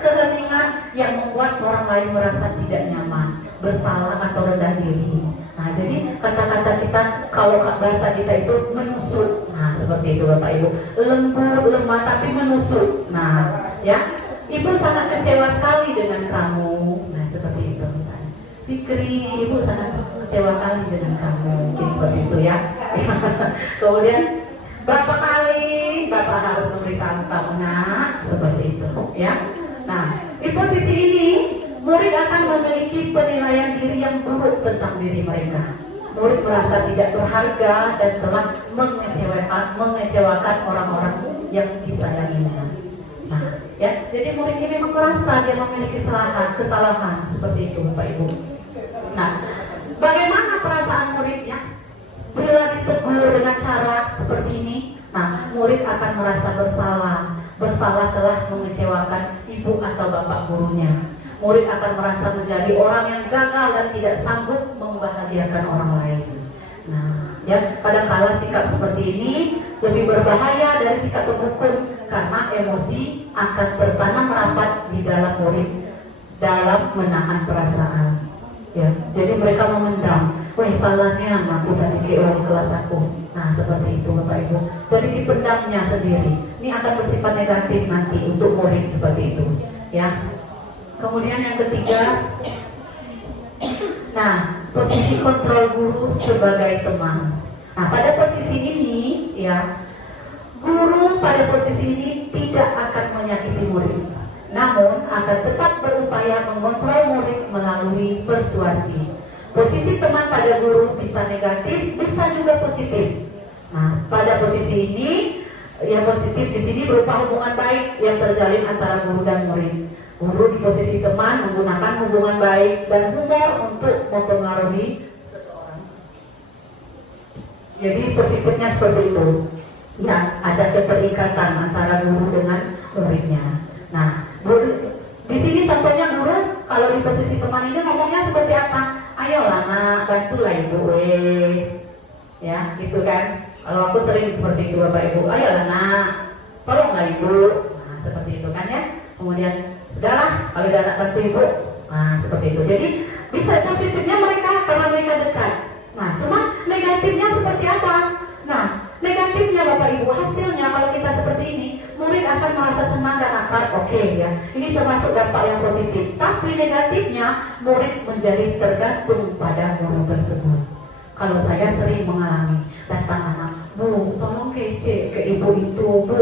keheningan yang membuat orang lain merasa tidak nyaman, bersalah atau rendah diri. Nah, jadi kata-kata kita, kalau bahasa kita itu menusuk. Nah, seperti itu Bapak Ibu. Lembut, lemah tapi menusuk. Nah, ya, Ibu sangat kecewa sekali dengan kamu. Nah, seperti itu misalnya. Fikri, Ibu sangat kecewa kali dengan kamu. Mungkin seperti itu ya. Kemudian berapa kali Bapak harus memberitahu kamu nak, seperti itu ya. Nah, di posisi ini murid akan memiliki penilaian diri yang buruk tentang diri mereka. Murid merasa tidak berharga dan telah mengecewakan orang-orang yang disayanginya. Nah, ya, jadi murid ini merasa dia memiliki kesalahan seperti itu, Bapak Ibu. Nah, bagaimana perasaan muridnya bila ditegur dengan cara seperti ini? Nah, murid akan merasa bersalah telah mengecewakan ibu atau bapak gurunya. Murid akan merasa menjadi orang yang gagal dan tidak sanggup membahagiakan orang lain. Nah, ya, kadang-kala sikap seperti ini lebih berbahaya dari sikap penghukum karena emosi akan tertanam rapat di dalam murid dalam menahan perasaan. Ya, jadi mereka memendam. Wah, salahnya aku tadi ke orang kelas aku. Nah, seperti itu Bapak Ibu. Jadi dipendamnya sendiri. Ini akan bersifat negatif nanti untuk murid seperti itu. Ya. Kemudian yang ketiga, nah, posisi kontrol guru sebagai teman. Nah, pada posisi ini, ya, guru pada posisi ini tidak akan menyakiti murid, namun akan tetap berupaya mengontrol murid melalui persuasi. Posisi teman pada guru bisa negatif, bisa juga positif. Nah, pada posisi ini, yang positif di sini berupa hubungan baik yang terjalin antara guru dan murid. Guru di posisi teman menggunakan hubungan baik dan humor untuk mempengaruhi seseorang. Jadi positifnya seperti itu. Ya, ada keterikatan antara guru dengan muridnya. Nah, guru, di sini contohnya guru kalau di posisi teman ini ngomongnya seperti apa? Ayolah nak, bantulah ibu, ya, gitu kan? Kalau aku sering seperti itu Bapak Ibu. Ayolah nak, tolonglah ibu. Nah, seperti itu kan ya. Kemudian udahlah, kalau udah nak bantu ibu. Nah, seperti itu. Jadi bisa positifnya mereka karena mereka dekat. Nah, cuma negatifnya seperti apa? Nah, negatifnya Bapak Ibu, hasilnya kalau kita seperti ini, murid akan merasa senang dan akrab. Oke, ya, ini termasuk dampak yang positif. Tapi negatifnya, murid menjadi tergantung pada guru tersebut. Kalau saya sering mengalami, datang anak, Bu, tolong kece ke ibu itu, Bu,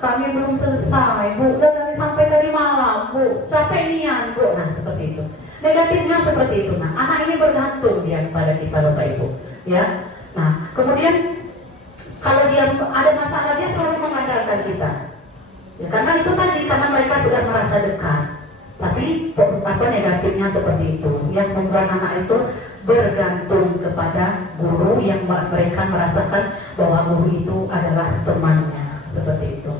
kami belum selesai, Bu, udah sampai tadi malam, Bu, capek nian, Bu. Nah, seperti itu. Negatifnya seperti itu. Nah, anak ini bergantung dia kepada kita Bapak Ibu, ya. Nah, kemudian kalau dia ada masalah, dia selalu mengandalkan kita. Ya, karena itu tadi, karena mereka sudah merasa dekat. Tapi negatifnya seperti itu, yang membuat anak itu bergantung kepada guru, yang mereka merasakan bahwa guru itu adalah temannya, seperti itu.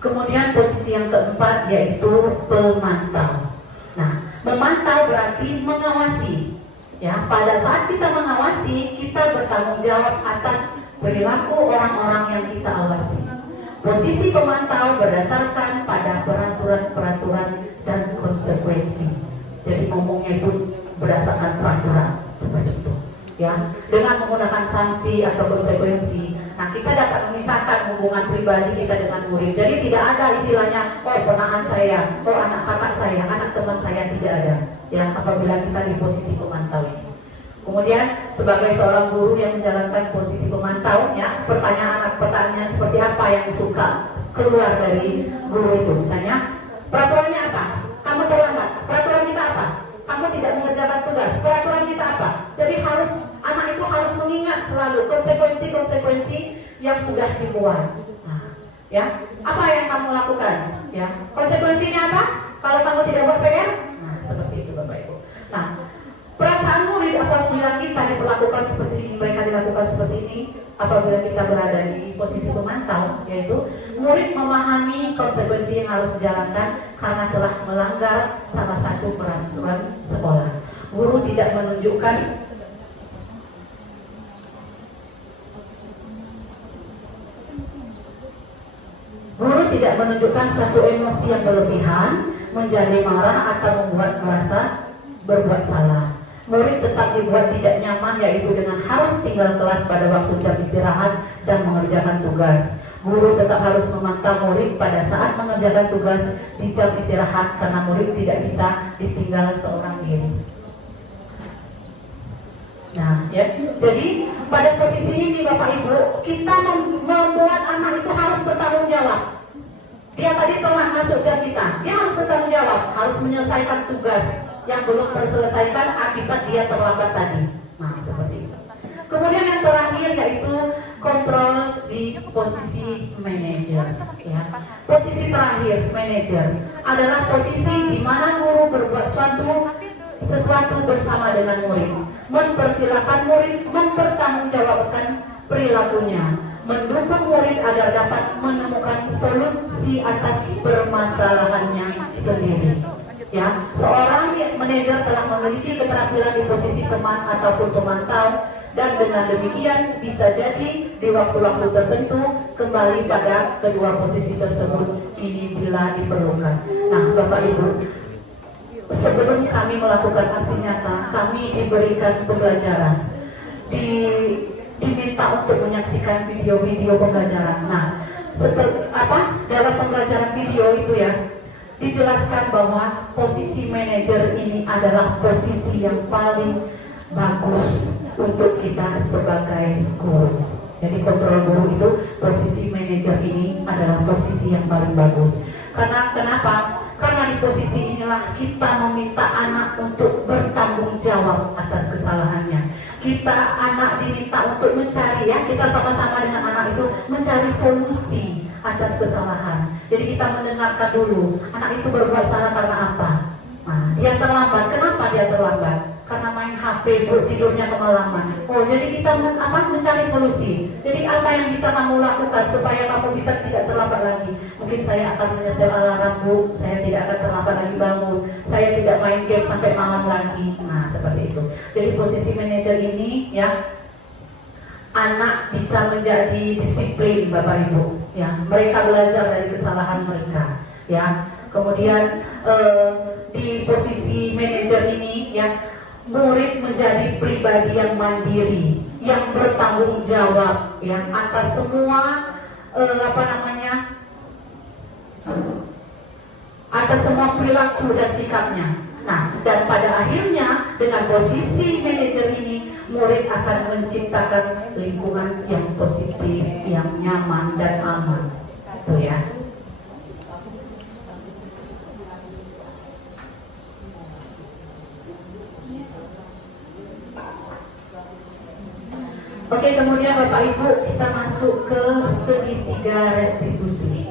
Kemudian posisi yang keempat yaitu pemantau. Nah, memantau berarti mengawasi. Ya, pada saat kita mengawasi, kita bertanggung jawab atas perilaku orang-orang yang kita awasi. Posisi pemantau berdasarkan pada peraturan-peraturan dan konsekuensi. Jadi ngomongnya itu berdasarkan peraturan seperti itu. Ya, dengan menggunakan sanksi atau konsekuensi. Nah, kita dapat memisahkan hubungan pribadi kita dengan murid. Jadi tidak ada istilahnya, oh ponakan saya, oh anak kakak saya, anak teman saya, tidak ada. Yang apabila kita di posisi pemantau ini. Kemudian sebagai seorang guru yang menjalankan posisi pemantau, ya, pertanyaan seperti apa yang suka keluar dari guru itu. Misalnya, peraturannya apa? Kamu terlambat. Peraturan kita apa? Kamu tidak mengerjakan tugas. Peraturan kita apa? Jadi anak itu harus mengingat selalu konsekuensi-konsekuensi yang sudah dibuat. Nah, ya, apa yang kamu lakukan? Ya, konsekuensinya apa? Kalau kamu tidak buat PR? Nah, seperti itu Bapak Ibu. Nah, perasaan murid apabila kita diperlakukan seperti ini, mereka dilakukan seperti ini, apabila kita berada di posisi pemantau, yaitu murid memahami konsekuensi yang harus dijalankan karena telah melanggar salah satu peraturan sekolah. Guru tidak menunjukkan suatu emosi yang berlebihan, menjadi marah atau membuat merasa berbuat salah. Murid tetap dibuat tidak nyaman, yaitu dengan harus tinggal kelas pada waktu jam istirahat dan mengerjakan tugas. Guru tetap harus memantau murid pada saat mengerjakan tugas di jam istirahat, karena murid tidak bisa ditinggal seorang diri. Nah, ya, jadi pada posisi ini Bapak Ibu, kita membuat anak itu harus bertanggung jawab. Dia tadi telah masuk jam kita, dia harus bertanggung jawab, harus menyelesaikan tugas yang belum terselesaikan akibat dia terlambat tadi. Nah, seperti itu. Kemudian yang terakhir yaitu kontrol di posisi manajer. Ya. Posisi terakhir manajer adalah posisi di mana guru berbuat sesuatu bersama dengan murid, mempersilahkan murid mempertanggungjawabkan perilakunya, mendukung murid agar dapat menemukan solusi atas permasalahannya sendiri. Ya, seorang manajer telah memiliki keterampilan di posisi teman ataupun pemantau, dan dengan demikian bisa jadi di waktu-waktu tertentu kembali pada kedua posisi tersebut ini bila diperlukan. Nah, Bapak Ibu, sebelum kami melakukan aksi nyata, kami diberikan pembelajaran, diminta untuk menyaksikan video-video pembelajaran. Nah, dalam pembelajaran video itu ya, dijelaskan bahwa posisi manajer ini adalah posisi yang paling bagus untuk kita sebagai guru. Jadi kontrol guru itu, posisi manajer ini adalah posisi yang paling bagus. Karena kenapa? Karena di posisi inilah kita meminta anak untuk bertanggung jawab atas kesalahannya. Anak diminta untuk mencari, ya, kita sama-sama dengan anak itu mencari solusi atas kesalahan. Jadi kita mendengarkan dulu, anak itu berbuat salah karena apa? Nah, dia terlambat. Kenapa dia terlambat? Karena main HP, tidurnya kemalaman. Oh, jadi kita mencari solusi. Jadi apa yang bisa kamu lakukan supaya kamu bisa tidak terlambat lagi? Mungkin saya akan menyetel alarm, Bu. Saya tidak akan terlambat lagi bangun. Saya tidak main game sampai malam lagi. Nah, seperti itu. Jadi posisi manajer ini, ya, anak bisa menjadi disiplin, Bapak Ibu. Ya, mereka belajar dari kesalahan mereka. Ya, kemudian di posisi manajer ini, ya, murid menjadi pribadi yang mandiri, yang bertanggung jawab, ya, atas semua atas semua perilaku dan sikapnya. Nah, dan pada akhirnya dengan posisi manajer ini, murid akan menciptakan lingkungan yang positif, yang nyaman dan aman. Itu ya. Oke, kemudian Bapak Ibu kita masuk ke segitiga restitusi.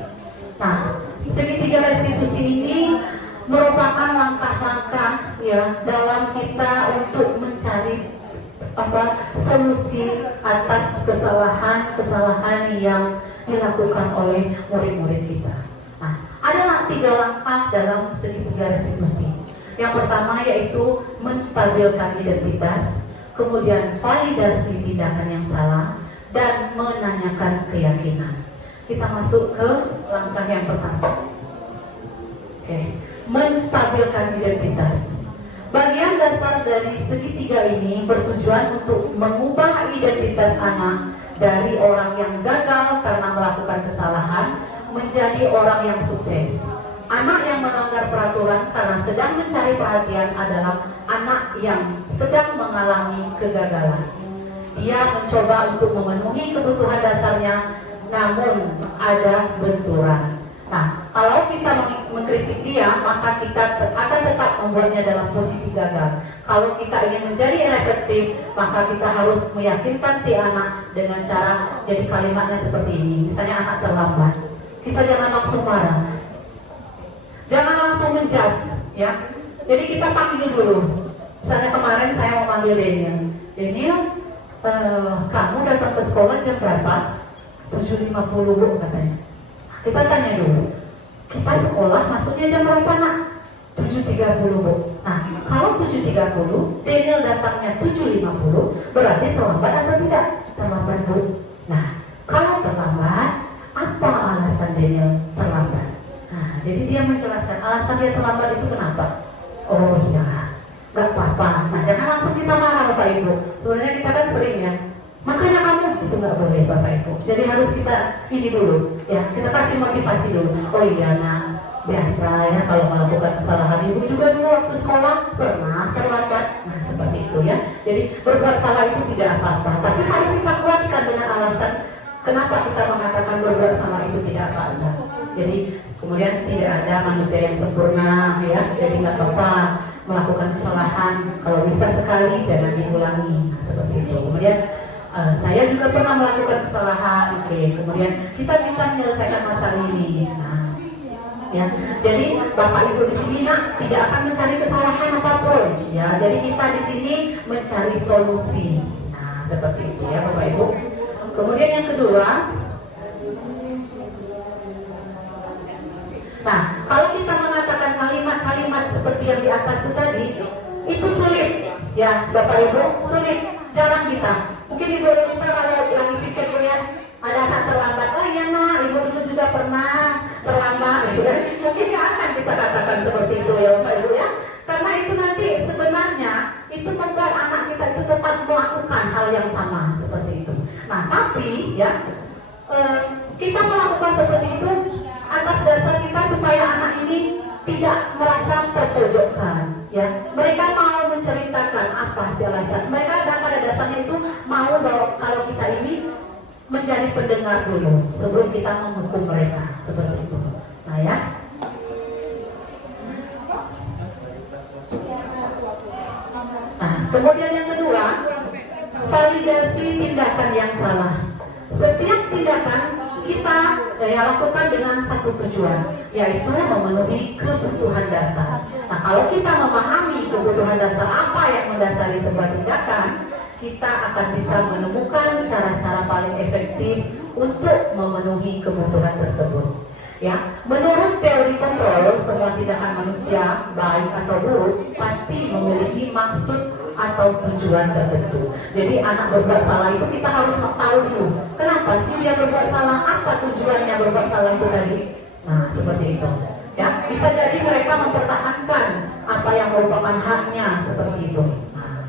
Nah, segitiga restitusi ini merupakan langkah-langkah ya dalam kita untuk mencari solusi atas kesalahan-kesalahan yang dilakukan oleh murid-murid kita. Nah, ada 3 langkah dalam segitiga restitusi. Yang pertama yaitu menstabilkan identitas, kemudian validasi tindakan yang salah, dan menanyakan keyakinan. Kita masuk ke langkah yang pertama. Oke, menstabilkan identitas. Bagian dasar dari segitiga ini bertujuan untuk mengubah identitas anak dari orang yang gagal karena melakukan kesalahan menjadi orang yang sukses. Anak yang melanggar peraturan karena sedang mencari perhatian adalah anak yang sedang mengalami kegagalan. Dia mencoba untuk memenuhi kebutuhan dasarnya, namun ada benturan. Nah, kalau kita mengkritik dia, maka kita akan tetap membuatnya dalam posisi gagal. Kalau kita ingin menjadi efektif, maka kita harus meyakinkan si anak dengan cara, jadi kalimatnya seperti ini. Misalnya anak terlambat, kita jangan langsung marah, jangan langsung menjudge, ya. Jadi kita panggil dulu. Misalnya kemarin saya mau panggil Daniel, kamu datang ke sekolah jam berapa? 7.50 Bu katanya. Kita tanya dulu, kita sekolah masuknya jam berapa nak? 7.30 Bu. Nah, kalau 7.30, Daniel datangnya 7.50, berarti terlambat atau tidak? Terlambat Bu. Nah, kalau terlambat, apa alasan Daniel terlambat? Nah, jadi dia menjelaskan alasan dia terlambat itu kenapa? Oh iya, gak apa-apa. Nah, jangan langsung kita marah Bapak Ibu. Sebenarnya kita kan sering ya, makanya kamu itu nggak boleh Bapak Ibu. Jadi harus kita ini dulu, ya kita kasih motivasi dulu. Oh iya nak, biasa ya kalau melakukan kesalahan. Ibu juga dulu waktu sekolah pernah terlambat. Nah seperti itu ya. Jadi berbuat salah itu tidak apa-apa, tapi harus kita kuatkan dengan alasan kenapa kita mengatakan berbuat salah itu tidak apa-apa. Jadi kemudian tidak ada manusia yang sempurna ya. Jadi nggak apa-apa melakukan kesalahan. Kalau bisa sekali jangan diulangi. Nah, seperti itu. Kemudian saya juga pernah melakukan kesalahan, oke. Kemudian kita bisa menyelesaikan masalah ini. Nah, ya. Jadi Bapak Ibu di sini nak tidak akan mencari kesalahan apapun, ya. Jadi kita di sini mencari solusi. Nah, seperti itu ya Bapak Ibu. Kemudian yang kedua, nah kalau kita mengatakan kalimat-kalimat seperti yang di atas itu tadi, itu sulit, ya Bapak Ibu, sulit. Jarang kita. Mungkin ibu kita kalau lagi pikir lihat ada anak terlambat, oh iya nak, ibu dulu juga pernah terlambat, gitu kan? Mungkin nggak akan kita katakan seperti itu ya Bapak Ibu ya, karena itu nanti sebenarnya itu membuat anak kita itu tetap melakukan hal yang sama seperti itu. Nah tapi ya kita melakukan seperti itu atas dasar kita supaya anak ini tidak merasa terpojokkan. Ya, mereka mau menceritakan apa sih alasan mereka, dan pada dasarnya itu mau bahwa kalau kita ini menjadi pendengar dulu sebelum kita menghukum mereka seperti itu. Nah ya. Nah, kemudian yang kedua, validasi tindakan yang salah. Setiap tindakan kita lakukan dengan satu tujuan, yaitu memenuhi kebutuhan dasar. Nah, kalau kita memahami kebutuhan dasar apa yang mendasari sebuah tindakan, kita akan bisa menemukan cara-cara paling efektif untuk memenuhi kebutuhan tersebut. Ya, menurut teori kontrol, semua tindakan manusia, baik atau buruk, pasti memiliki maksud atau tujuan tertentu. Jadi anak berbuat salah itu kita harus tahu dulu, kenapa sih dia berbuat salah, apa tujuannya berbuat salah itu tadi. Nah, seperti itu. Ya, bisa jadi mereka mempertahankan apa yang merupakan haknya seperti itu. Nah,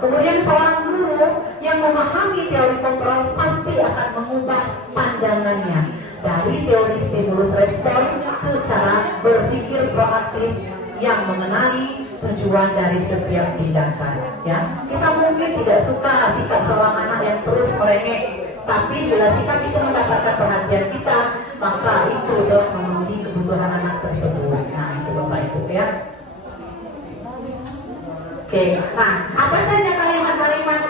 kemudian seorang guru yang memahami teori kontrol pasti akan mengubah pandangannya dari teori stimulus respon ke cara berpikir proaktif yang mengenali tujuan dari setiap tindakan. Ya, kita mungkin tidak suka sikap seorang anak yang terus merengek, tapi bila sikap itu mendapatkan perhatian kita, maka itu adalah memenuhi kebutuhan anak tersebut. Nah, itu Bapak Ibu ya. Oke, nah apa saja kalimat-kalimat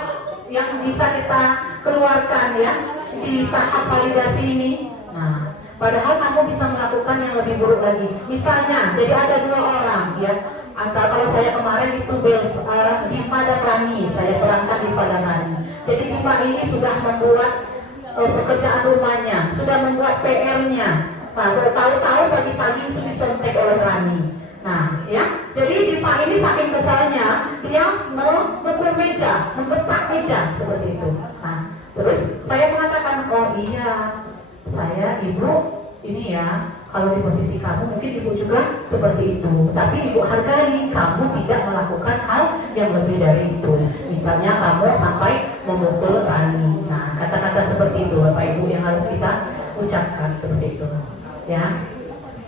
yang bisa kita keluarkan ya di tahap validasi ini. Nah, padahal kamu bisa melakukan yang lebih buruk lagi. Misalnya, jadi ada 2 orang ya. Antara kalau saya kemarin itu Diva dan Rani, saya berangkat Diva dan Rani. Jadi Diva ini sudah membuat pekerjaan rumahnya, sudah membuat PR-nya. Nah, tahu-tahu pagi-pagi itu dicontek oleh Rani. Nah, ya, jadi Diva ini saking kesalnya dia memukul meja, membetak meja seperti itu. Nah, terus saya mengatakan, oh iya, saya ibu ini ya, kalau di posisi kamu mungkin ibu juga seperti itu. Tapi ibu hargai kamu tidak melakukan hal yang lebih dari itu. Misalnya kamu sampai memukul Rani. Nah, kata-kata seperti itu Bapak Ibu yang harus kita ucapkan seperti itu. Ya.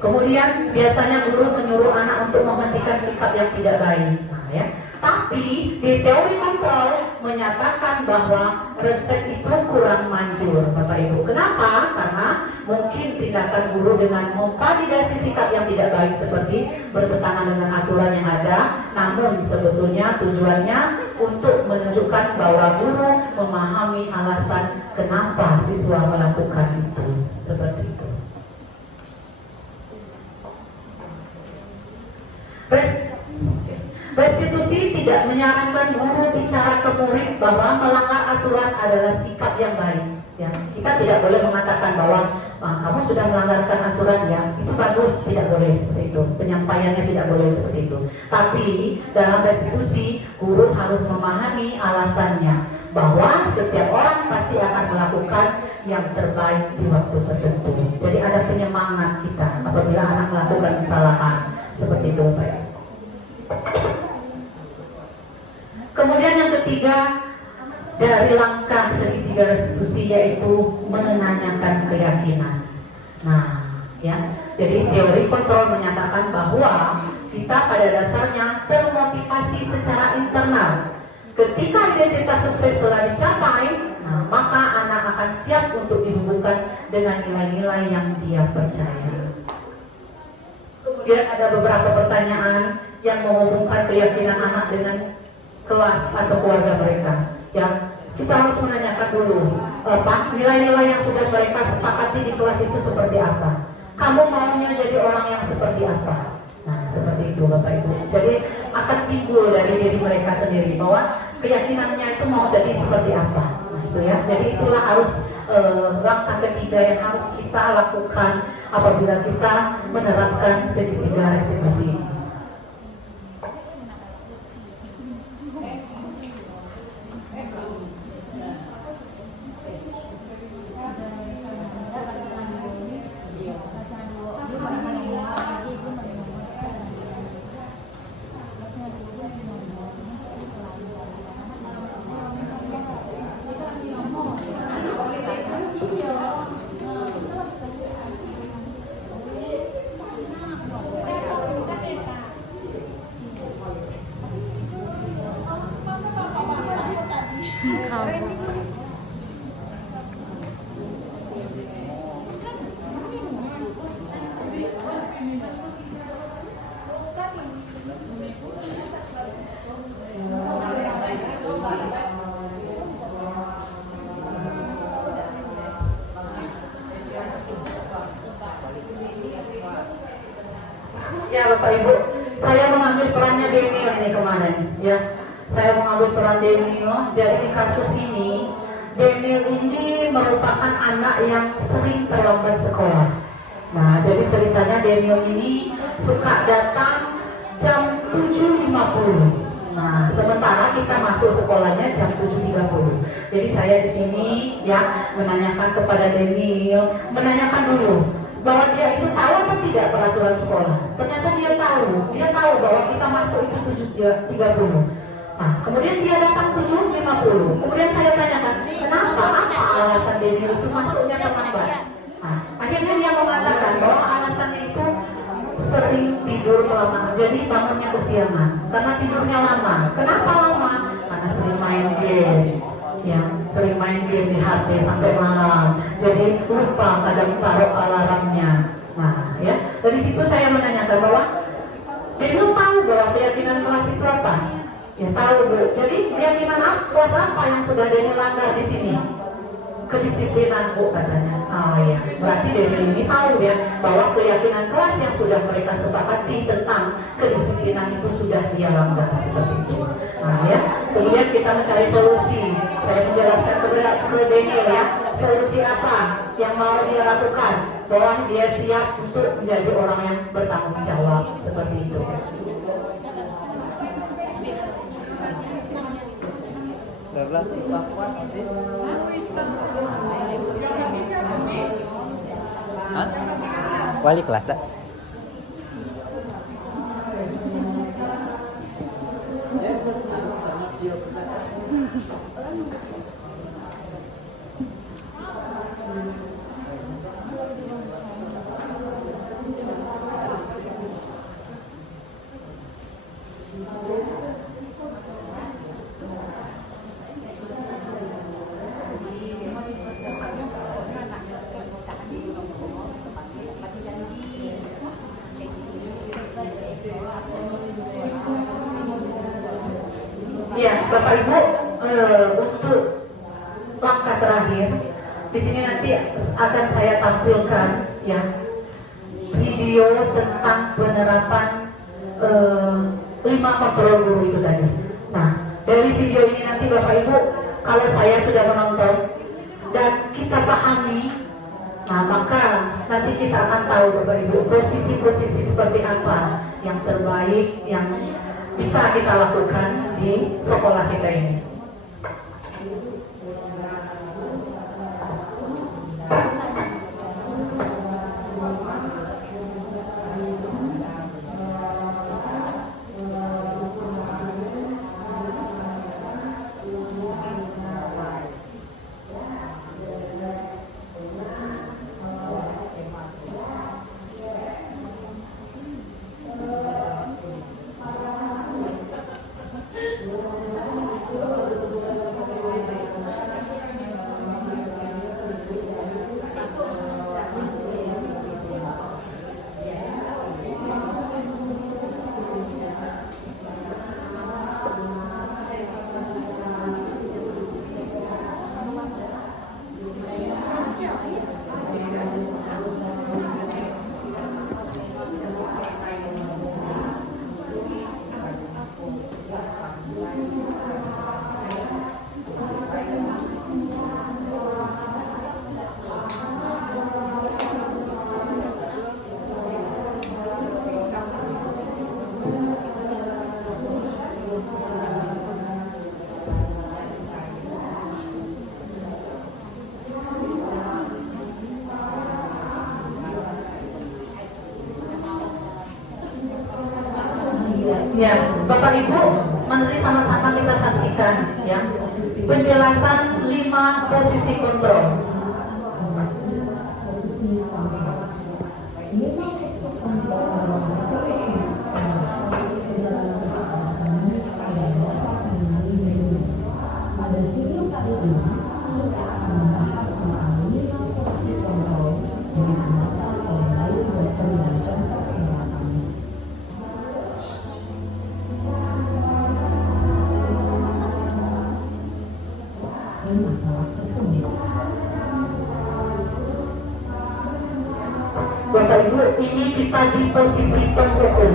Kemudian biasanya guru menyuruh anak untuk menghentikan sikap yang tidak baik. Nah, ya. Tapi di teori kontrol menyatakan bahwa resep itu kurang manjur, Bapak Ibu. Kenapa? Karena mungkin tindakan guru dengan memvalidasi sikap yang tidak baik seperti bertentangan dengan aturan yang ada, namun sebetulnya tujuannya untuk menunjukkan bahwa guru memahami alasan kenapa siswa melakukan itu, seperti itu. Restitusi tidak menyarankan guru bicara ke murid bahwa melanggar aturan adalah sikap yang baik. Ya, kita tidak boleh mengatakan bahwa kamu sudah melanggarkan aturan ya, itu bagus, tidak boleh seperti itu. Penyampaiannya tidak boleh seperti itu. Tapi dalam restitusi guru harus memahami alasannya bahwa setiap orang pasti akan melakukan yang terbaik di waktu tertentu. Jadi ada penyemangat kita apabila anak melakukan kesalahan seperti itu, Bapak. Kemudian yang ketiga dari langkah segitiga restitusi yaitu menanyakan keyakinan. Nah, ya, jadi teori kontrol menyatakan bahwa kita pada dasarnya termotivasi secara internal. Ketika identitas sukses telah dicapai, nah, maka anak akan siap untuk dihubungkan dengan nilai-nilai yang dia percaya. Kemudian ada beberapa pertanyaan yang menghubungkan keyakinan anak dengan kelas atau keluarga mereka. Ya, kita harus menanyakan dulu, nilai-nilai yang sudah mereka sepakati di kelas itu seperti apa. Kamu maunya jadi orang yang seperti apa? Nah, seperti itu Bapak Ibu. Jadi akan timbul dari diri mereka sendiri bahwa keyakinannya itu mau jadi seperti apa. Nah, itu ya. Jadi itulah harus langkah ketiga yang harus kita lakukan apabila kita menerapkan segitiga restitusi. Ya Bapak Ibu, saya mengambil perannya Daniel ini kemarin ya. Saya mengambil peran Daniel. Jadi di kasus ini Daniel ini merupakan anak yang sering terlambat sekolah. Nah, jadi ceritanya Daniel ini suka datang jam 7.50. Nah, sementara kita masuk sekolahnya jam 7.30. Jadi saya di sini ya menanyakan kepada Daniel, menanyakan dulu bahwa dia itu tahu apa tidak peraturan sekolah. Ternyata dia tahu bahwa kita masuk itu 7.30. Nah, kemudian dia datang 7.50. Kemudian saya tanyakan, kenapa? Apa alasan Daniel itu masuknya terlambat? Nah, akhirnya dia mengatakan bahwa alasannya itu sering tidur kelamaan, jadi bangunnya kesiangan karena tidurnya lama. Kenapa lama? Karena sering main game. Ya, sering main game di HP sampai malam. Jadi lupa kadang taruh alarmnya. Nah, ya, dari situ saya menanyakan bahwa Daniel tahu bahwa keyakinan kelas itu apa? Ya tahu Bu. Jadi keyakinan kelas apa yang sudah Daniel langgar di sini? kedisiplinan Bu katanya. Ya, berarti dari ini tahu ya bahwa keyakinan kelas yang sudah mereka sepakati tentang kedisiplinan itu sudah dia langgar seperti itu. Nah ya, kemudian kita mencari solusi. Saya menjelaskan ke Daniel ya, solusi apa yang mau dia lakukan, bahwa dia siap untuk menjadi orang yang bertanggung jawab seperti itu. Hah? Wali kelas tak? Ya, Bapak Ibu, untuk langkah terakhir di sini nanti akan saya tampilkan ya video tentang penerapan 5 kontrol guru itu tadi. Nah, dari video ini nanti Bapak Ibu, kalau saya sudah menonton dan kita pahami, nah maka nanti kita akan tahu Bapak Ibu posisi-posisi seperti apa yang terbaik yang bisa kita lakukan di sekolah kita ini. Ya, Bapak Ibu, mari sama-sama kita saksikan ya penjelasan 5 posisi kontrol. Bapak Ibu, ini kita di posisi penghukum.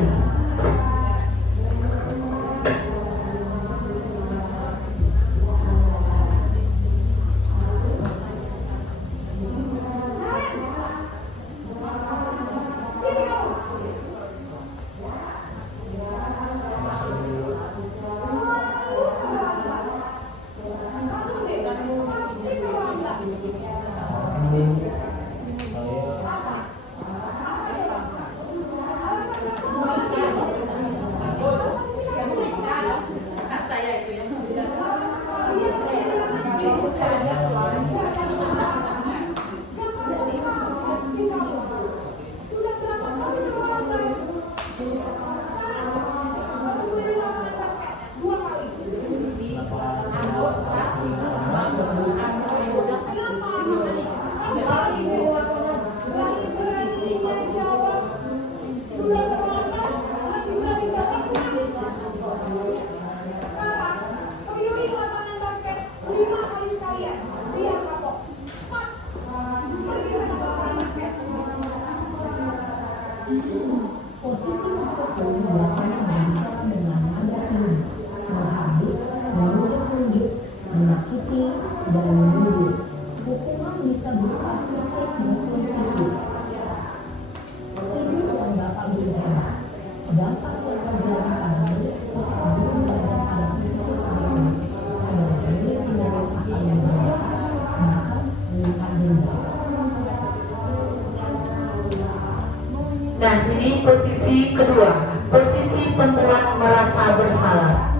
Dan ini posisi kedua, posisi perempuan merasa bersalah.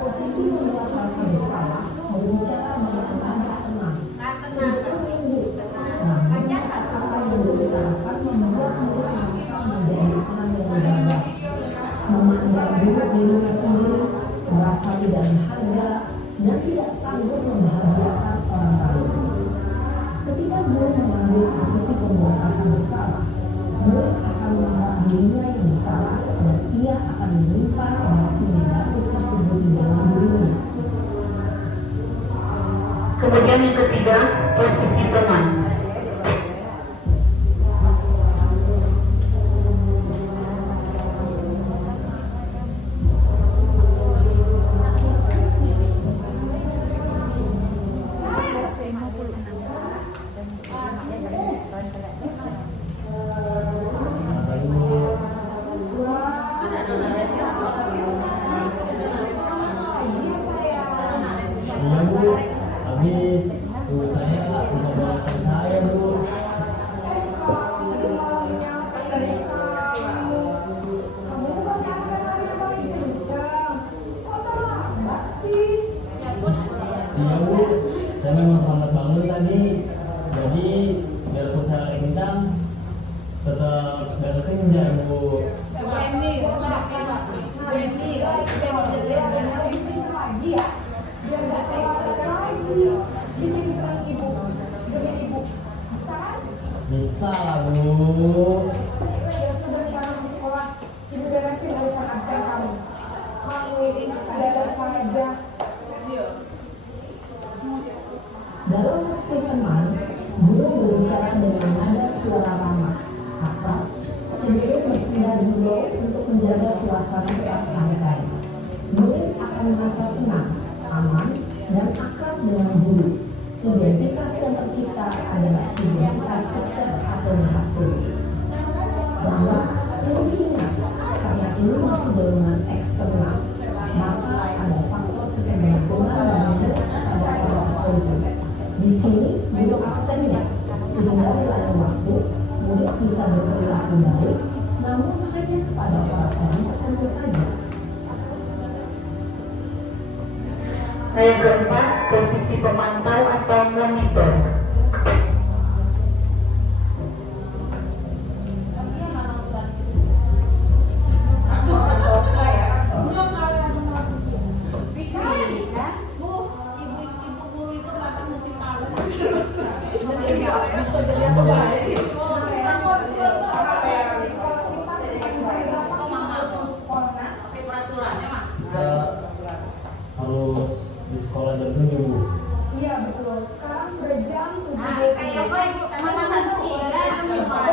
Posisi membuat rasa bersalah berbicara dengan nada tenang. Namun, kata yang diutarakan membuat mulut merasa menjadi tenang dan gagah. Memandang buruk dirinya sendiri, merasa tidak berharga dan tidak sanggup membahagiakan orang lain. Ketika murid mengambil posisi pembuat rasa bersalah, murid akan menganggap dirinya yang bersalah dan ia akan menyimpan emosi negatif tersebut di dalam dirinya. Kemudian yang ketiga, posisi teman. Iya Bu, habis Bu saya udah bawakan saya Bu. Iya Bu, saya memang lambat bangun tadi. Jadi biarpun saya lagi kencang, tetap gak kekejar Bu. Bisa lah Bu. Ya sudah sana ke sekolah, ibu beresin urusan absen kamu. Kamu ini ada saja. Dalam posisi teman, guru berbicara dengan nada suara ramah, akrab, cenderung bersenda dulu untuk menjaga suasana tetap santai. Murid akan merasa senang, aman, dan akrab dengan guru. Identitas yang tercipta adalah identitas sukses atau berhasil. Namun, perlu diingat, karena ini masih golongan eksternal, maka ada faktor ketergantungan dan minat pada orang tertentu. Di sini, guru absennya, sehingga di lain waktu, murid bisa berperilaku baik, namun hanya kepada orang-orang tertentu saja. Nah, yang keempat, posisi pemantau atau monitor. Kita harus di sekolah jam 7 Bu. Iya betul, sekarang sudah jam 7. Kayak apa ibu? Mama nanti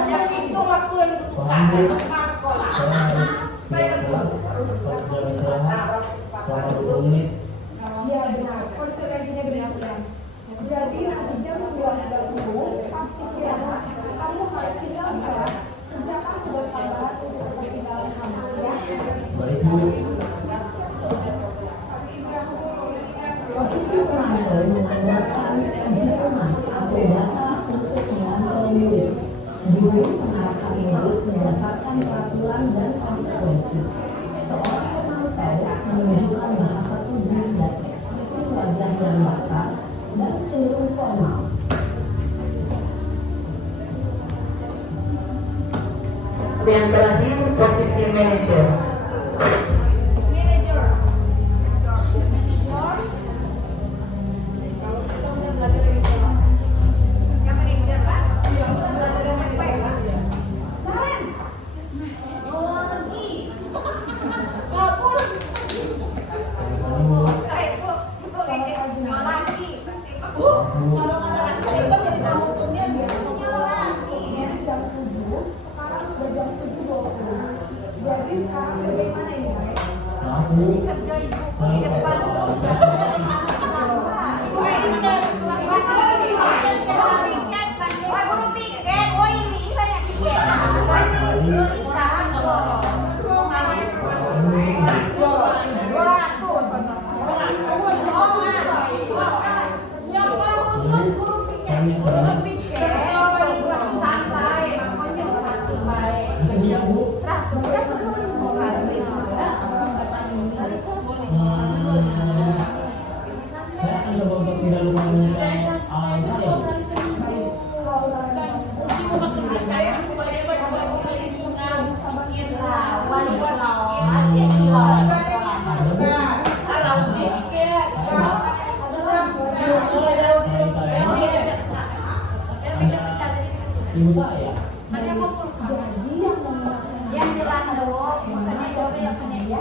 jam itu waktu yang ditentukan anak sekolah. Saya harus pindah kelas pas jam istirahat selama 20 menit. Iya benar, konsekuensinya demikian. Jadi nanti jam 9.30 pas istirahat, kamu harus tinggal di kelas, kerjakan tugas tambahan untuk ketinggalan kamu ya. Baik Bu. perantau mengandalkan pengiriman atau data untuk mengontrol murid. Guru mengarahkan murid berdasarkan peraturan dan konsekuensi. Seorang pemantau menunjukkan bahasa tubuh dan ekspresi wajah yang datar dan cenderung formal. Yang terakhir posisi manajer. Jadi sekarang bagaimana ini, Pak? Saya akan coba untuk tidak lupa menyanyikan alam saya. Ibu saya. Yang dirandok, makanya Dobi yang punya dia.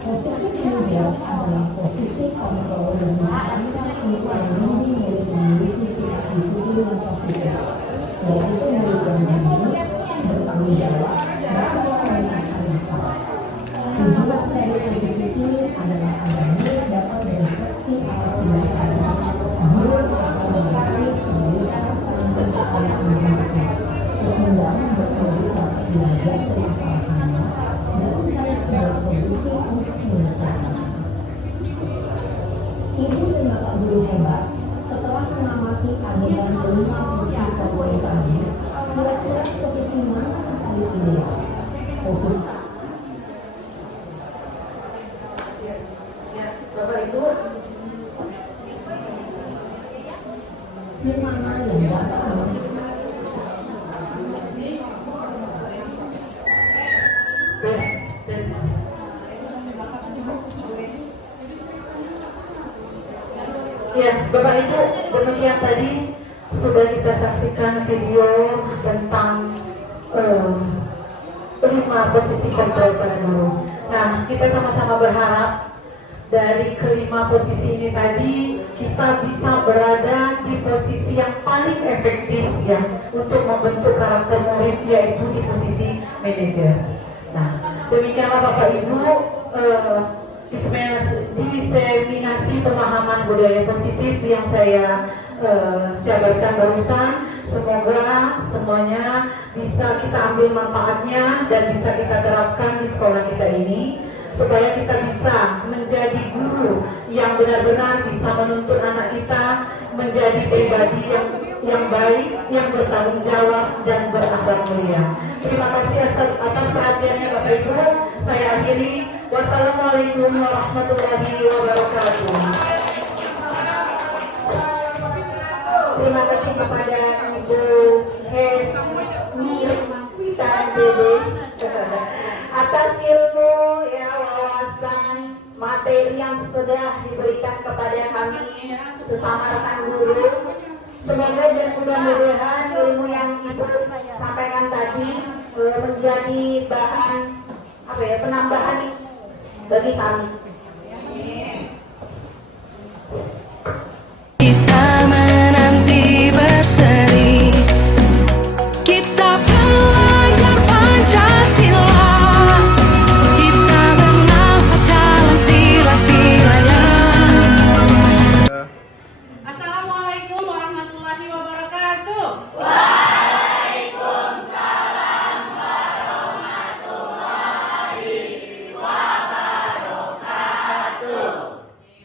Posisi manajer adalah posisi kontrol dan disarankan untuk melindungi murid memiliki sikap disiplin yang positif, yaitu murid yang mandiri, bertanggung jawab, dan memecahkan masalah. Tujuan dari posisi ini adalah agar murid dapat berefleksi atas tindakannya. Guru akan mengetahui memberikan peran anaknya, sehingga bertanggung dapat belajar dari kesalahannya dan mencari sebuah solusi untuk menyelesaikannya. Ibu dan bapak guru hebat, setelah mengamati adegan kelima posisi kontrol tadi, kira-kira posisi mana yang paling ideal? Posisi Bapak Ibu, di mana yang dapat tes. Ya, Bapak Ibu, demikian tadi sudah kita saksikan video tentang 5 posisi kontrol pada guru. Nah, kita sama-sama berharap dari kelima posisi ini tadi kita bisa berada di posisi yang paling efektif ya untuk membentuk karakter murid, yaitu di posisi manajer. Nah, demikianlah Bapak Ibu diseminasi pemahaman budaya positif yang saya jabarkan barusan. Semoga semuanya bisa kita ambil manfaatnya dan bisa kita terapkan di sekolah kita ini, supaya kita bisa menjadi guru yang benar-benar bisa menuntun anak kita menjadi pribadi yang baik, yang bertanggung jawab dan berakhlak mulia. Terima kasih atas perhatiannya Bapak Ibu. Saya akhiri. Wassalamualaikum warahmatullahi wabarakatuh. Terima kasih kepada Ibu Hesmi Rita Dede atas ilmu ya, wawasan, materi yang sudah diberikan kepada kami sesama rekan guru. Semoga dan mudah-mudahan ilmu yang Ibu sampaikan tadi menjadi bahan penambahan bagi kami. Kita menanti berseri, kita belajar Pancasila, kita bernafas dalam sila-silanya. Assalamualaikum warahmatullahi wabarakatuh. Oke,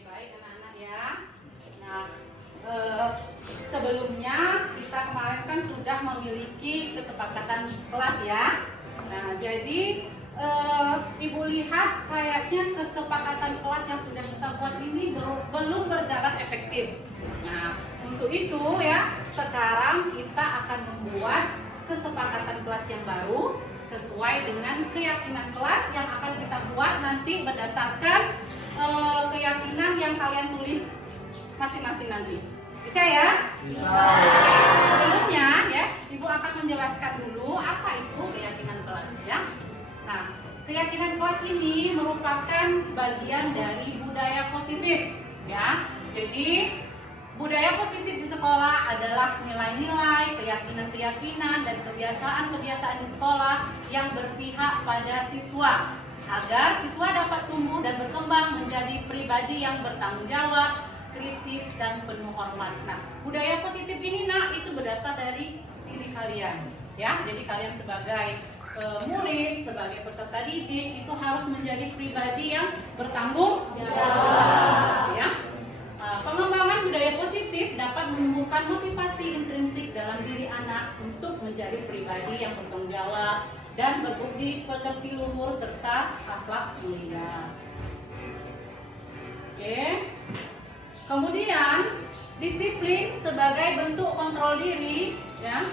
baik anak-anak ya. Nah, sebelumnya kita kemarin kan sudah memiliki kesepakatan kelas ya. Nah, jadi Ibu lihat kayaknya kesepakatan kelas yang sudah kita buat ini belum berjalan efektif. Nah, untuk itu ya, sekarang kita akan membuat kesepakatan kelas yang baru sesuai dengan keyakinan kelas yang akan kita buat nanti berdasarkan keyakinan yang kalian tulis masing-masing nanti. Bisa ya? Bisa. Sebelumnya ya, Ibu akan menjelaskan dulu apa itu keyakinan kelas ya. Nah, keyakinan kelas ini merupakan bagian dari budaya positif ya. Jadi budaya positif di sekolah adalah nilai-nilai, keyakinan-keyakinan, dan kebiasaan-kebiasaan di sekolah yang berpihak pada siswa agar siswa dapat tumbuh dan berkembang menjadi pribadi yang bertanggung jawab, kritis, dan penuh hormat. Nah, budaya positif ini itu berdasar dari diri kalian ya. Jadi kalian sebagai murid, sebagai peserta didik itu harus menjadi pribadi yang bertanggung jawab ya. Pengembangan budaya positif dapat menumbuhkan motivasi intrinsik dalam diri anak untuk menjadi pribadi yang bertanggung jawab dan berbudi pekerti luhur serta akhlak mulia. Oke. Kemudian disiplin sebagai bentuk kontrol diri ya.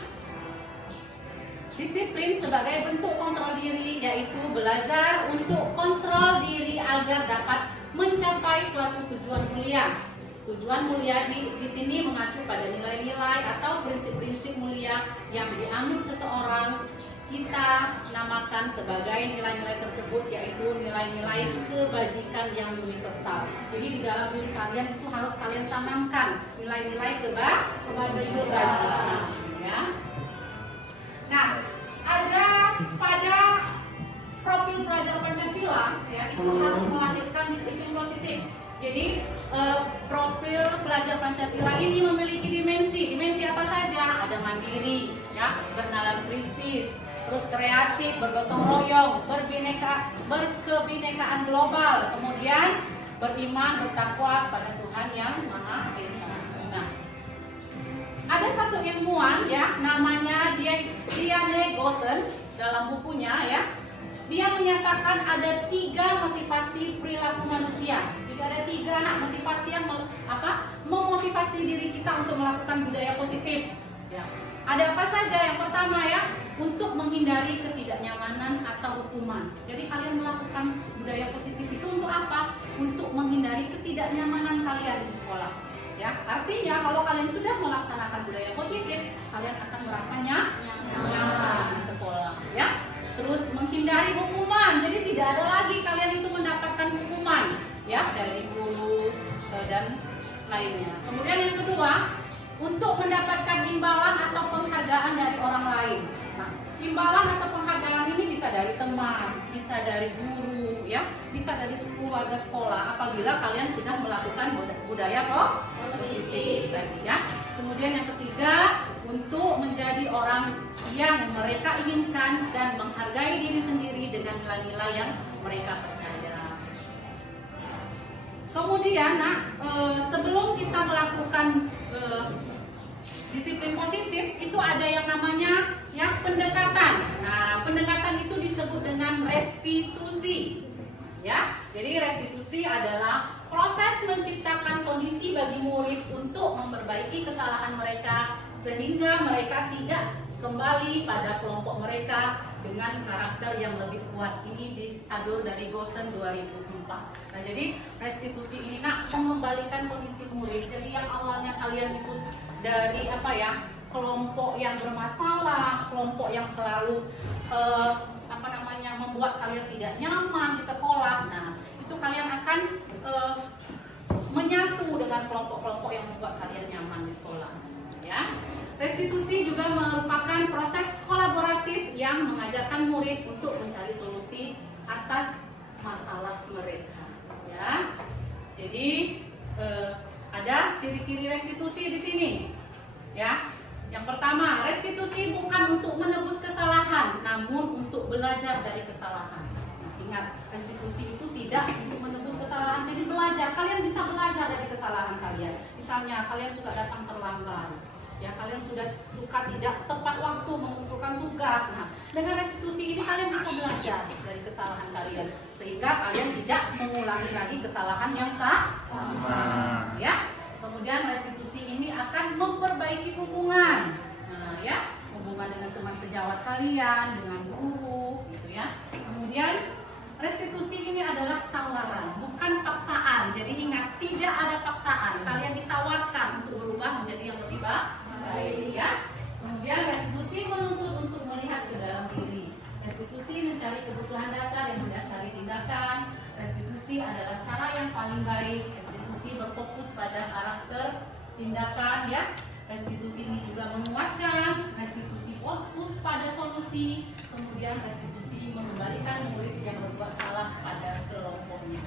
Disiplin sebagai bentuk kontrol diri yaitu belajar untuk kontrol diri agar dapat mencapai suatu tujuan mulia. Tujuan mulia di sini mengacu pada nilai-nilai atau prinsip-prinsip mulia yang dianut seseorang. Kita namakan sebagai nilai-nilai tersebut yaitu nilai-nilai kebajikan yang universal. Jadi di dalam diri kalian itu harus kalian tanamkan nilai-nilai kebajikan ya. Nah, ada pada profil pelajar Pancasila ya, itu harus melahirkan disiplin positif. Jadi profil pelajar Pancasila ini memiliki dimensi apa saja? Ada mandiri ya, bernalar kritis, terus kreatif, bergotong royong, berkebinekaan global, kemudian beriman, bertakwa pada Tuhan yang Maha Esa. Nah, ada satu ilmuwan ya, namanya Diane Gossen dalam bukunya ya, dia menyatakan ada 3 motivasi perilaku manusia. Jadi ada 3 motivasi yang memotivasi diri kita untuk melakukan budaya positif. Ya. Ada apa saja? Yang pertama ya, untuk menghindari ketidaknyamanan atau hukuman. Jadi kalian melakukan budaya positif itu untuk apa? Untuk menghindari ketidaknyamanan kalian di sekolah. Ya, artinya kalau kalian sudah melaksanakan budaya positif, kalian akan merasanya nyaman di sekolah. Ya. Terus menghindari hukuman, jadi tidak ada lagi kalian itu mendapatkan hukuman ya dari guru dan lainnya. Kemudian yang kedua, untuk mendapatkan imbalan atau penghargaan dari orang lain. Nah, imbalan atau penghargaan ini bisa dari teman, bisa dari guru, ya, bisa dari keluarga sekolah. Apabila kalian sudah melakukan budaya positif tadi, ya. Kemudian yang ketiga, untuk menjadi orang yang mereka inginkan dan menghargai diri sendiri dengan nilai-nilai yang mereka percaya. Kemudian, sebelum kita melakukan disiplin positif, itu ada yang namanya ya pendekatan. Nah, pendekatan itu disebut dengan restitusi. Ya, jadi restitusi adalah proses menciptakan kondisi bagi murid untuk memperbaiki kesalahan mereka sehingga mereka tidak kembali pada kelompok mereka dengan karakter yang lebih kuat. Ini disadur dari Gossen 2004. Nah, jadi restitusi ini mengembalikan kondisi murid. Jadi yang awalnya kalian itu dari kelompok yang bermasalah, kelompok yang selalu membuat kalian tidak nyaman di sekolah. Nah, itu kalian akan menyatu dengan kelompok-kelompok yang membuat kalian nyaman di sekolah. Ya, restitusi juga merupakan proses kolaboratif yang mengajarkan murid untuk mencari solusi atas masalah mereka. Ya, jadi ada ciri-ciri restitusi di sini. Ya, yang pertama, restitusi bukan untuk menebus kesalahan, namun untuk belajar dari kesalahan. Nah, ingat, restitusi itu tidak untuk menebus kesalahan, jadi belajar. Kalian bisa belajar dari kesalahan kalian. Misalnya, kalian suka datang terlambat. Ya, kalian suka tidak tepat waktu mengumpulkan tugas. Nah, dengan restitusi ini kalian bisa belajar dari kesalahan kalian sehingga kalian tidak mengulangi lagi kesalahan yang sama. Ya, kemudian restitusi ini akan memperbaiki hubungan. Nah, ya, hubungan dengan teman sejawat kalian, dengan guru, gitu ya. Kemudian restitusi ini adalah tawaran, bukan paksaan. Jadi ingat, tidak ada paksaan. Kalian ditawarkan untuk berubah menjadi yang lebih baik, ya. Kemudian restitusi menuntut untuk melihat ke dalam diri. Restitusi mencari kebutuhan dasar yang mendasari tindakan. Restitusi adalah cara yang paling baik. Restitusi berfokus pada karakter tindakan, ya. Restitusi ini juga menguatkan. Restitusi fokus pada solusi. Kemudian restitusi mengembalikan murid yang berbuat salah pada kelompoknya.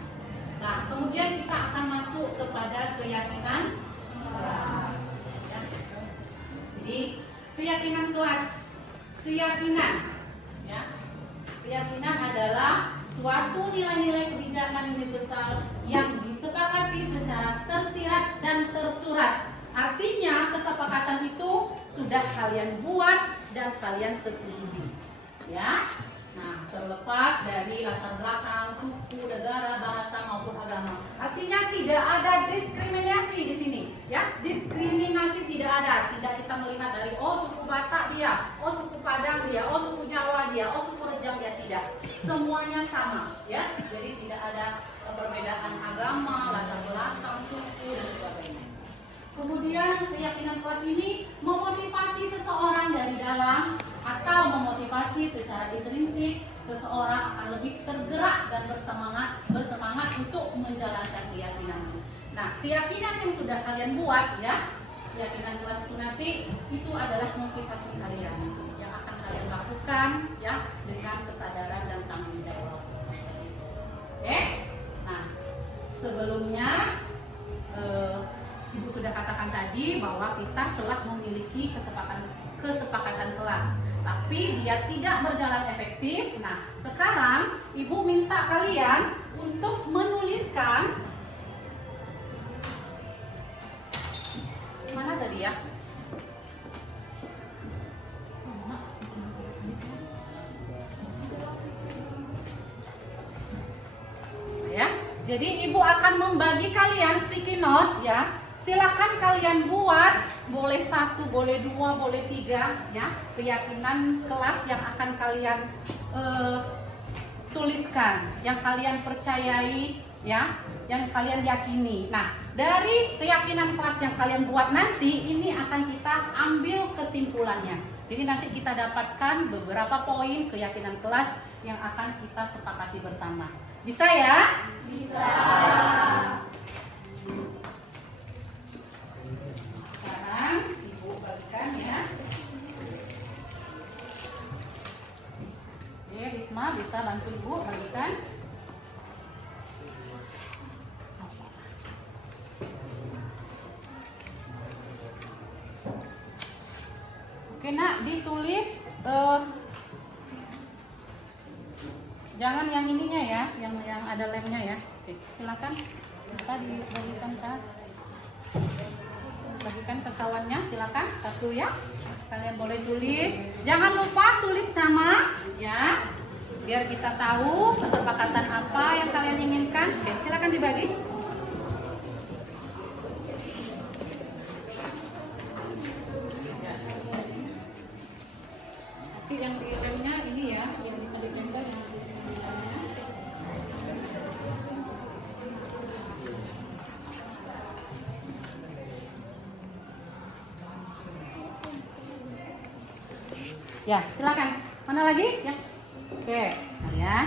Nah, kemudian kita akan masuk kepada keyakinan kelas. Ya. Jadi keyakinan kelas, keyakinan, ya. Keyakinan adalah suatu nilai-nilai kebijakan universal yang disepakati secara tersirat dan tersurat. Artinya kesepakatan itu sudah kalian buat dan kalian setujui, ya. Nah, terlepas dari latar belakang, suku, negara, bahasa maupun agama. Artinya tidak ada diskriminasi di sini, ya. Diskriminasi tidak ada. Tidak kita melihat dari suku Batak dia, suku Padang dia, suku Jawa dia, suku Rejang dia, tidak. Semuanya sama, ya. Jadi tidak ada perbedaan agama, latar belakang, suku dan sebagainya. Kemudian keyakinan kelas ini memotivasi seseorang dari dalam atau memotivasi secara intrinsik seseorang akan lebih tergerak dan bersemangat untuk menjalankan keyakinan. Nah, keyakinan yang sudah kalian buat, ya, keyakinan kelas itu nanti itu adalah motivasi kalian yang akan kalian lakukan, ya, dengan kesadaran dan tanggung jawab. Oke? Nah, sebelumnya Ibu sudah katakan tadi bahwa kita telah memiliki kesepakatan kelas, tapi dia tidak berjalan efektif. Nah, sekarang Ibu minta kalian untuk menuliskan, mana tadi ya? Ya, jadi Ibu akan membagi kalian sticky note, ya. Silakan kalian buat, boleh 1, boleh 2, boleh 3, ya, keyakinan kelas yang akan kalian tuliskan, yang kalian percayai, ya, yang kalian yakini. Nah, dari keyakinan kelas yang kalian buat nanti, ini akan kita ambil kesimpulannya. Jadi nanti kita dapatkan beberapa poin keyakinan kelas yang akan kita sepakati bersama. Bisa ya? Bisa. Ibu bagikan, ya. Oke, Risma bisa bantu Ibu bagikan. Oke, Nak, ditulis jangan yang ininya ya, yang ada lemnya ya. Oke, silakan bisa dibagikan, Kak. Bagikan ke kawannya, silakan 1 ya. Kalian boleh tulis. Jangan lupa tulis nama, ya. Biar kita tahu kesepakatan apa yang kalian inginkan. Oke, silakan dibagi. Oke, yang di lemnya ini ya, yang bisa ditempel yang tulisannya. Ya, silakan. Mana lagi? Ya. Oke, nah ya.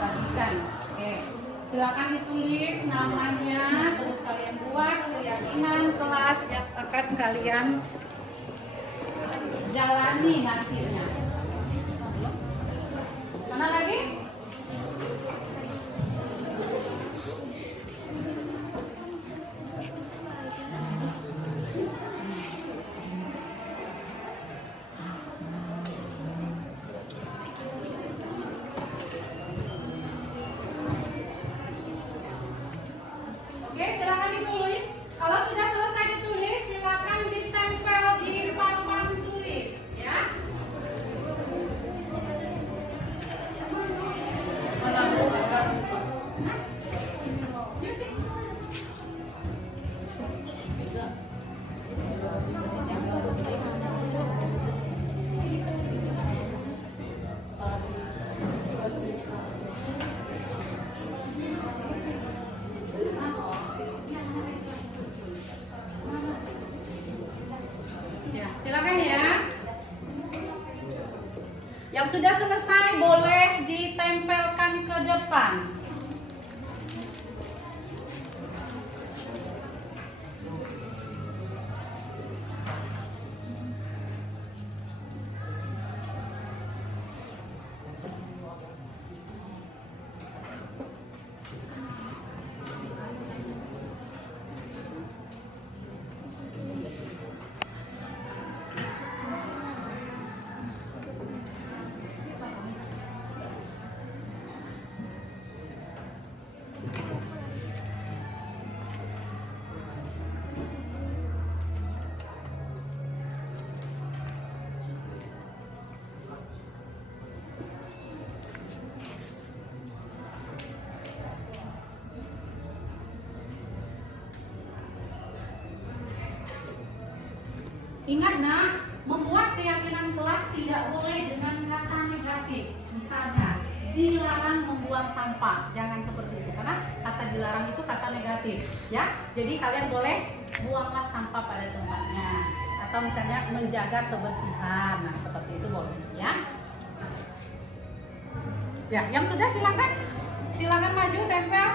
Bagikan. Oke. Oke. Silakan ditulis namanya, terus kalian buat keyakinan kelas yang akan kalian jalani nantinya. Mana lagi? Oke, silakan ditulis. Kalau sudah selesai ditulis, silakan ditempel di papan tulis, ya. Ya, silakan ya. Yang sudah selesai boleh ditempelkan ke depan. Ingat nak, membuat keyakinan kelas tidak boleh dengan kata negatif. Misalnya, dilarang membuang sampah. Jangan seperti itu, karena kata dilarang itu kata negatif, ya. Jadi kalian boleh buanglah sampah pada tempatnya. Atau misalnya menjaga kebersihan. Nah, seperti itu boleh, ya. Ya, yang sudah silakan. Silakan maju tempel.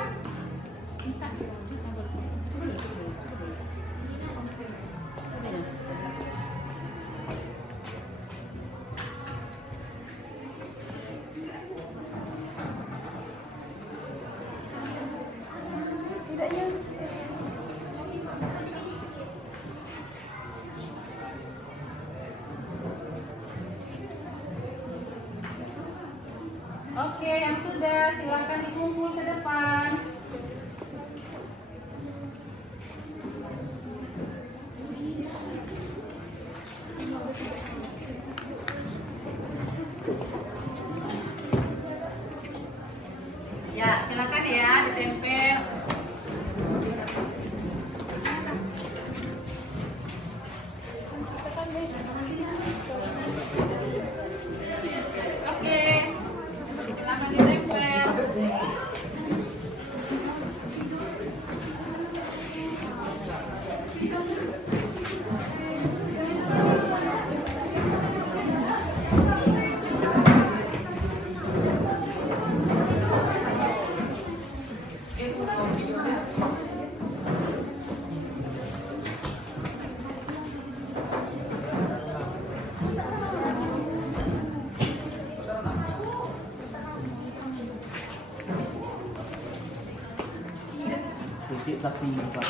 Oke, yang sudah silakan dikumpul ke depan. Ya, silakan ya ditempel. Oke. Silakan ditempel. Sedikit tapi Pak.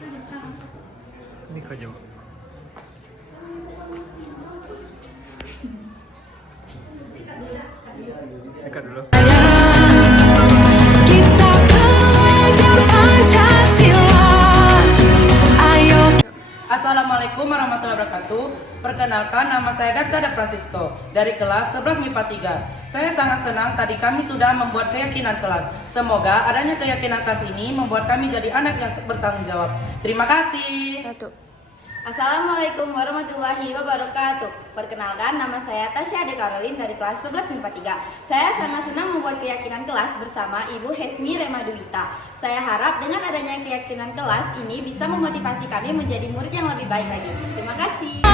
Ini kau jawab. Dekat dulu. Kita belajar Pancasila. Ayo. Assalamualaikum warahmatullahi wabarakatuh. Perkenalkan, nama saya Dr. Francisco dari kelas 11 MIPA 3. Saya sangat senang tadi kami sudah membuat keyakinan kelas. Semoga adanya keyakinan kelas ini membuat kami jadi anak yang bertanggung jawab. Terima kasih. Assalamualaikum warahmatullahi wabarakatuh. Perkenalkan, nama saya Tasya Ade Karolin dari kelas 11 MIPA 3. Saya sangat senang membuat keyakinan kelas bersama Ibu Hesmi Remaduwita. Saya harap dengan adanya keyakinan kelas ini bisa memotivasi kami menjadi murid yang lebih baik lagi. Terima kasih.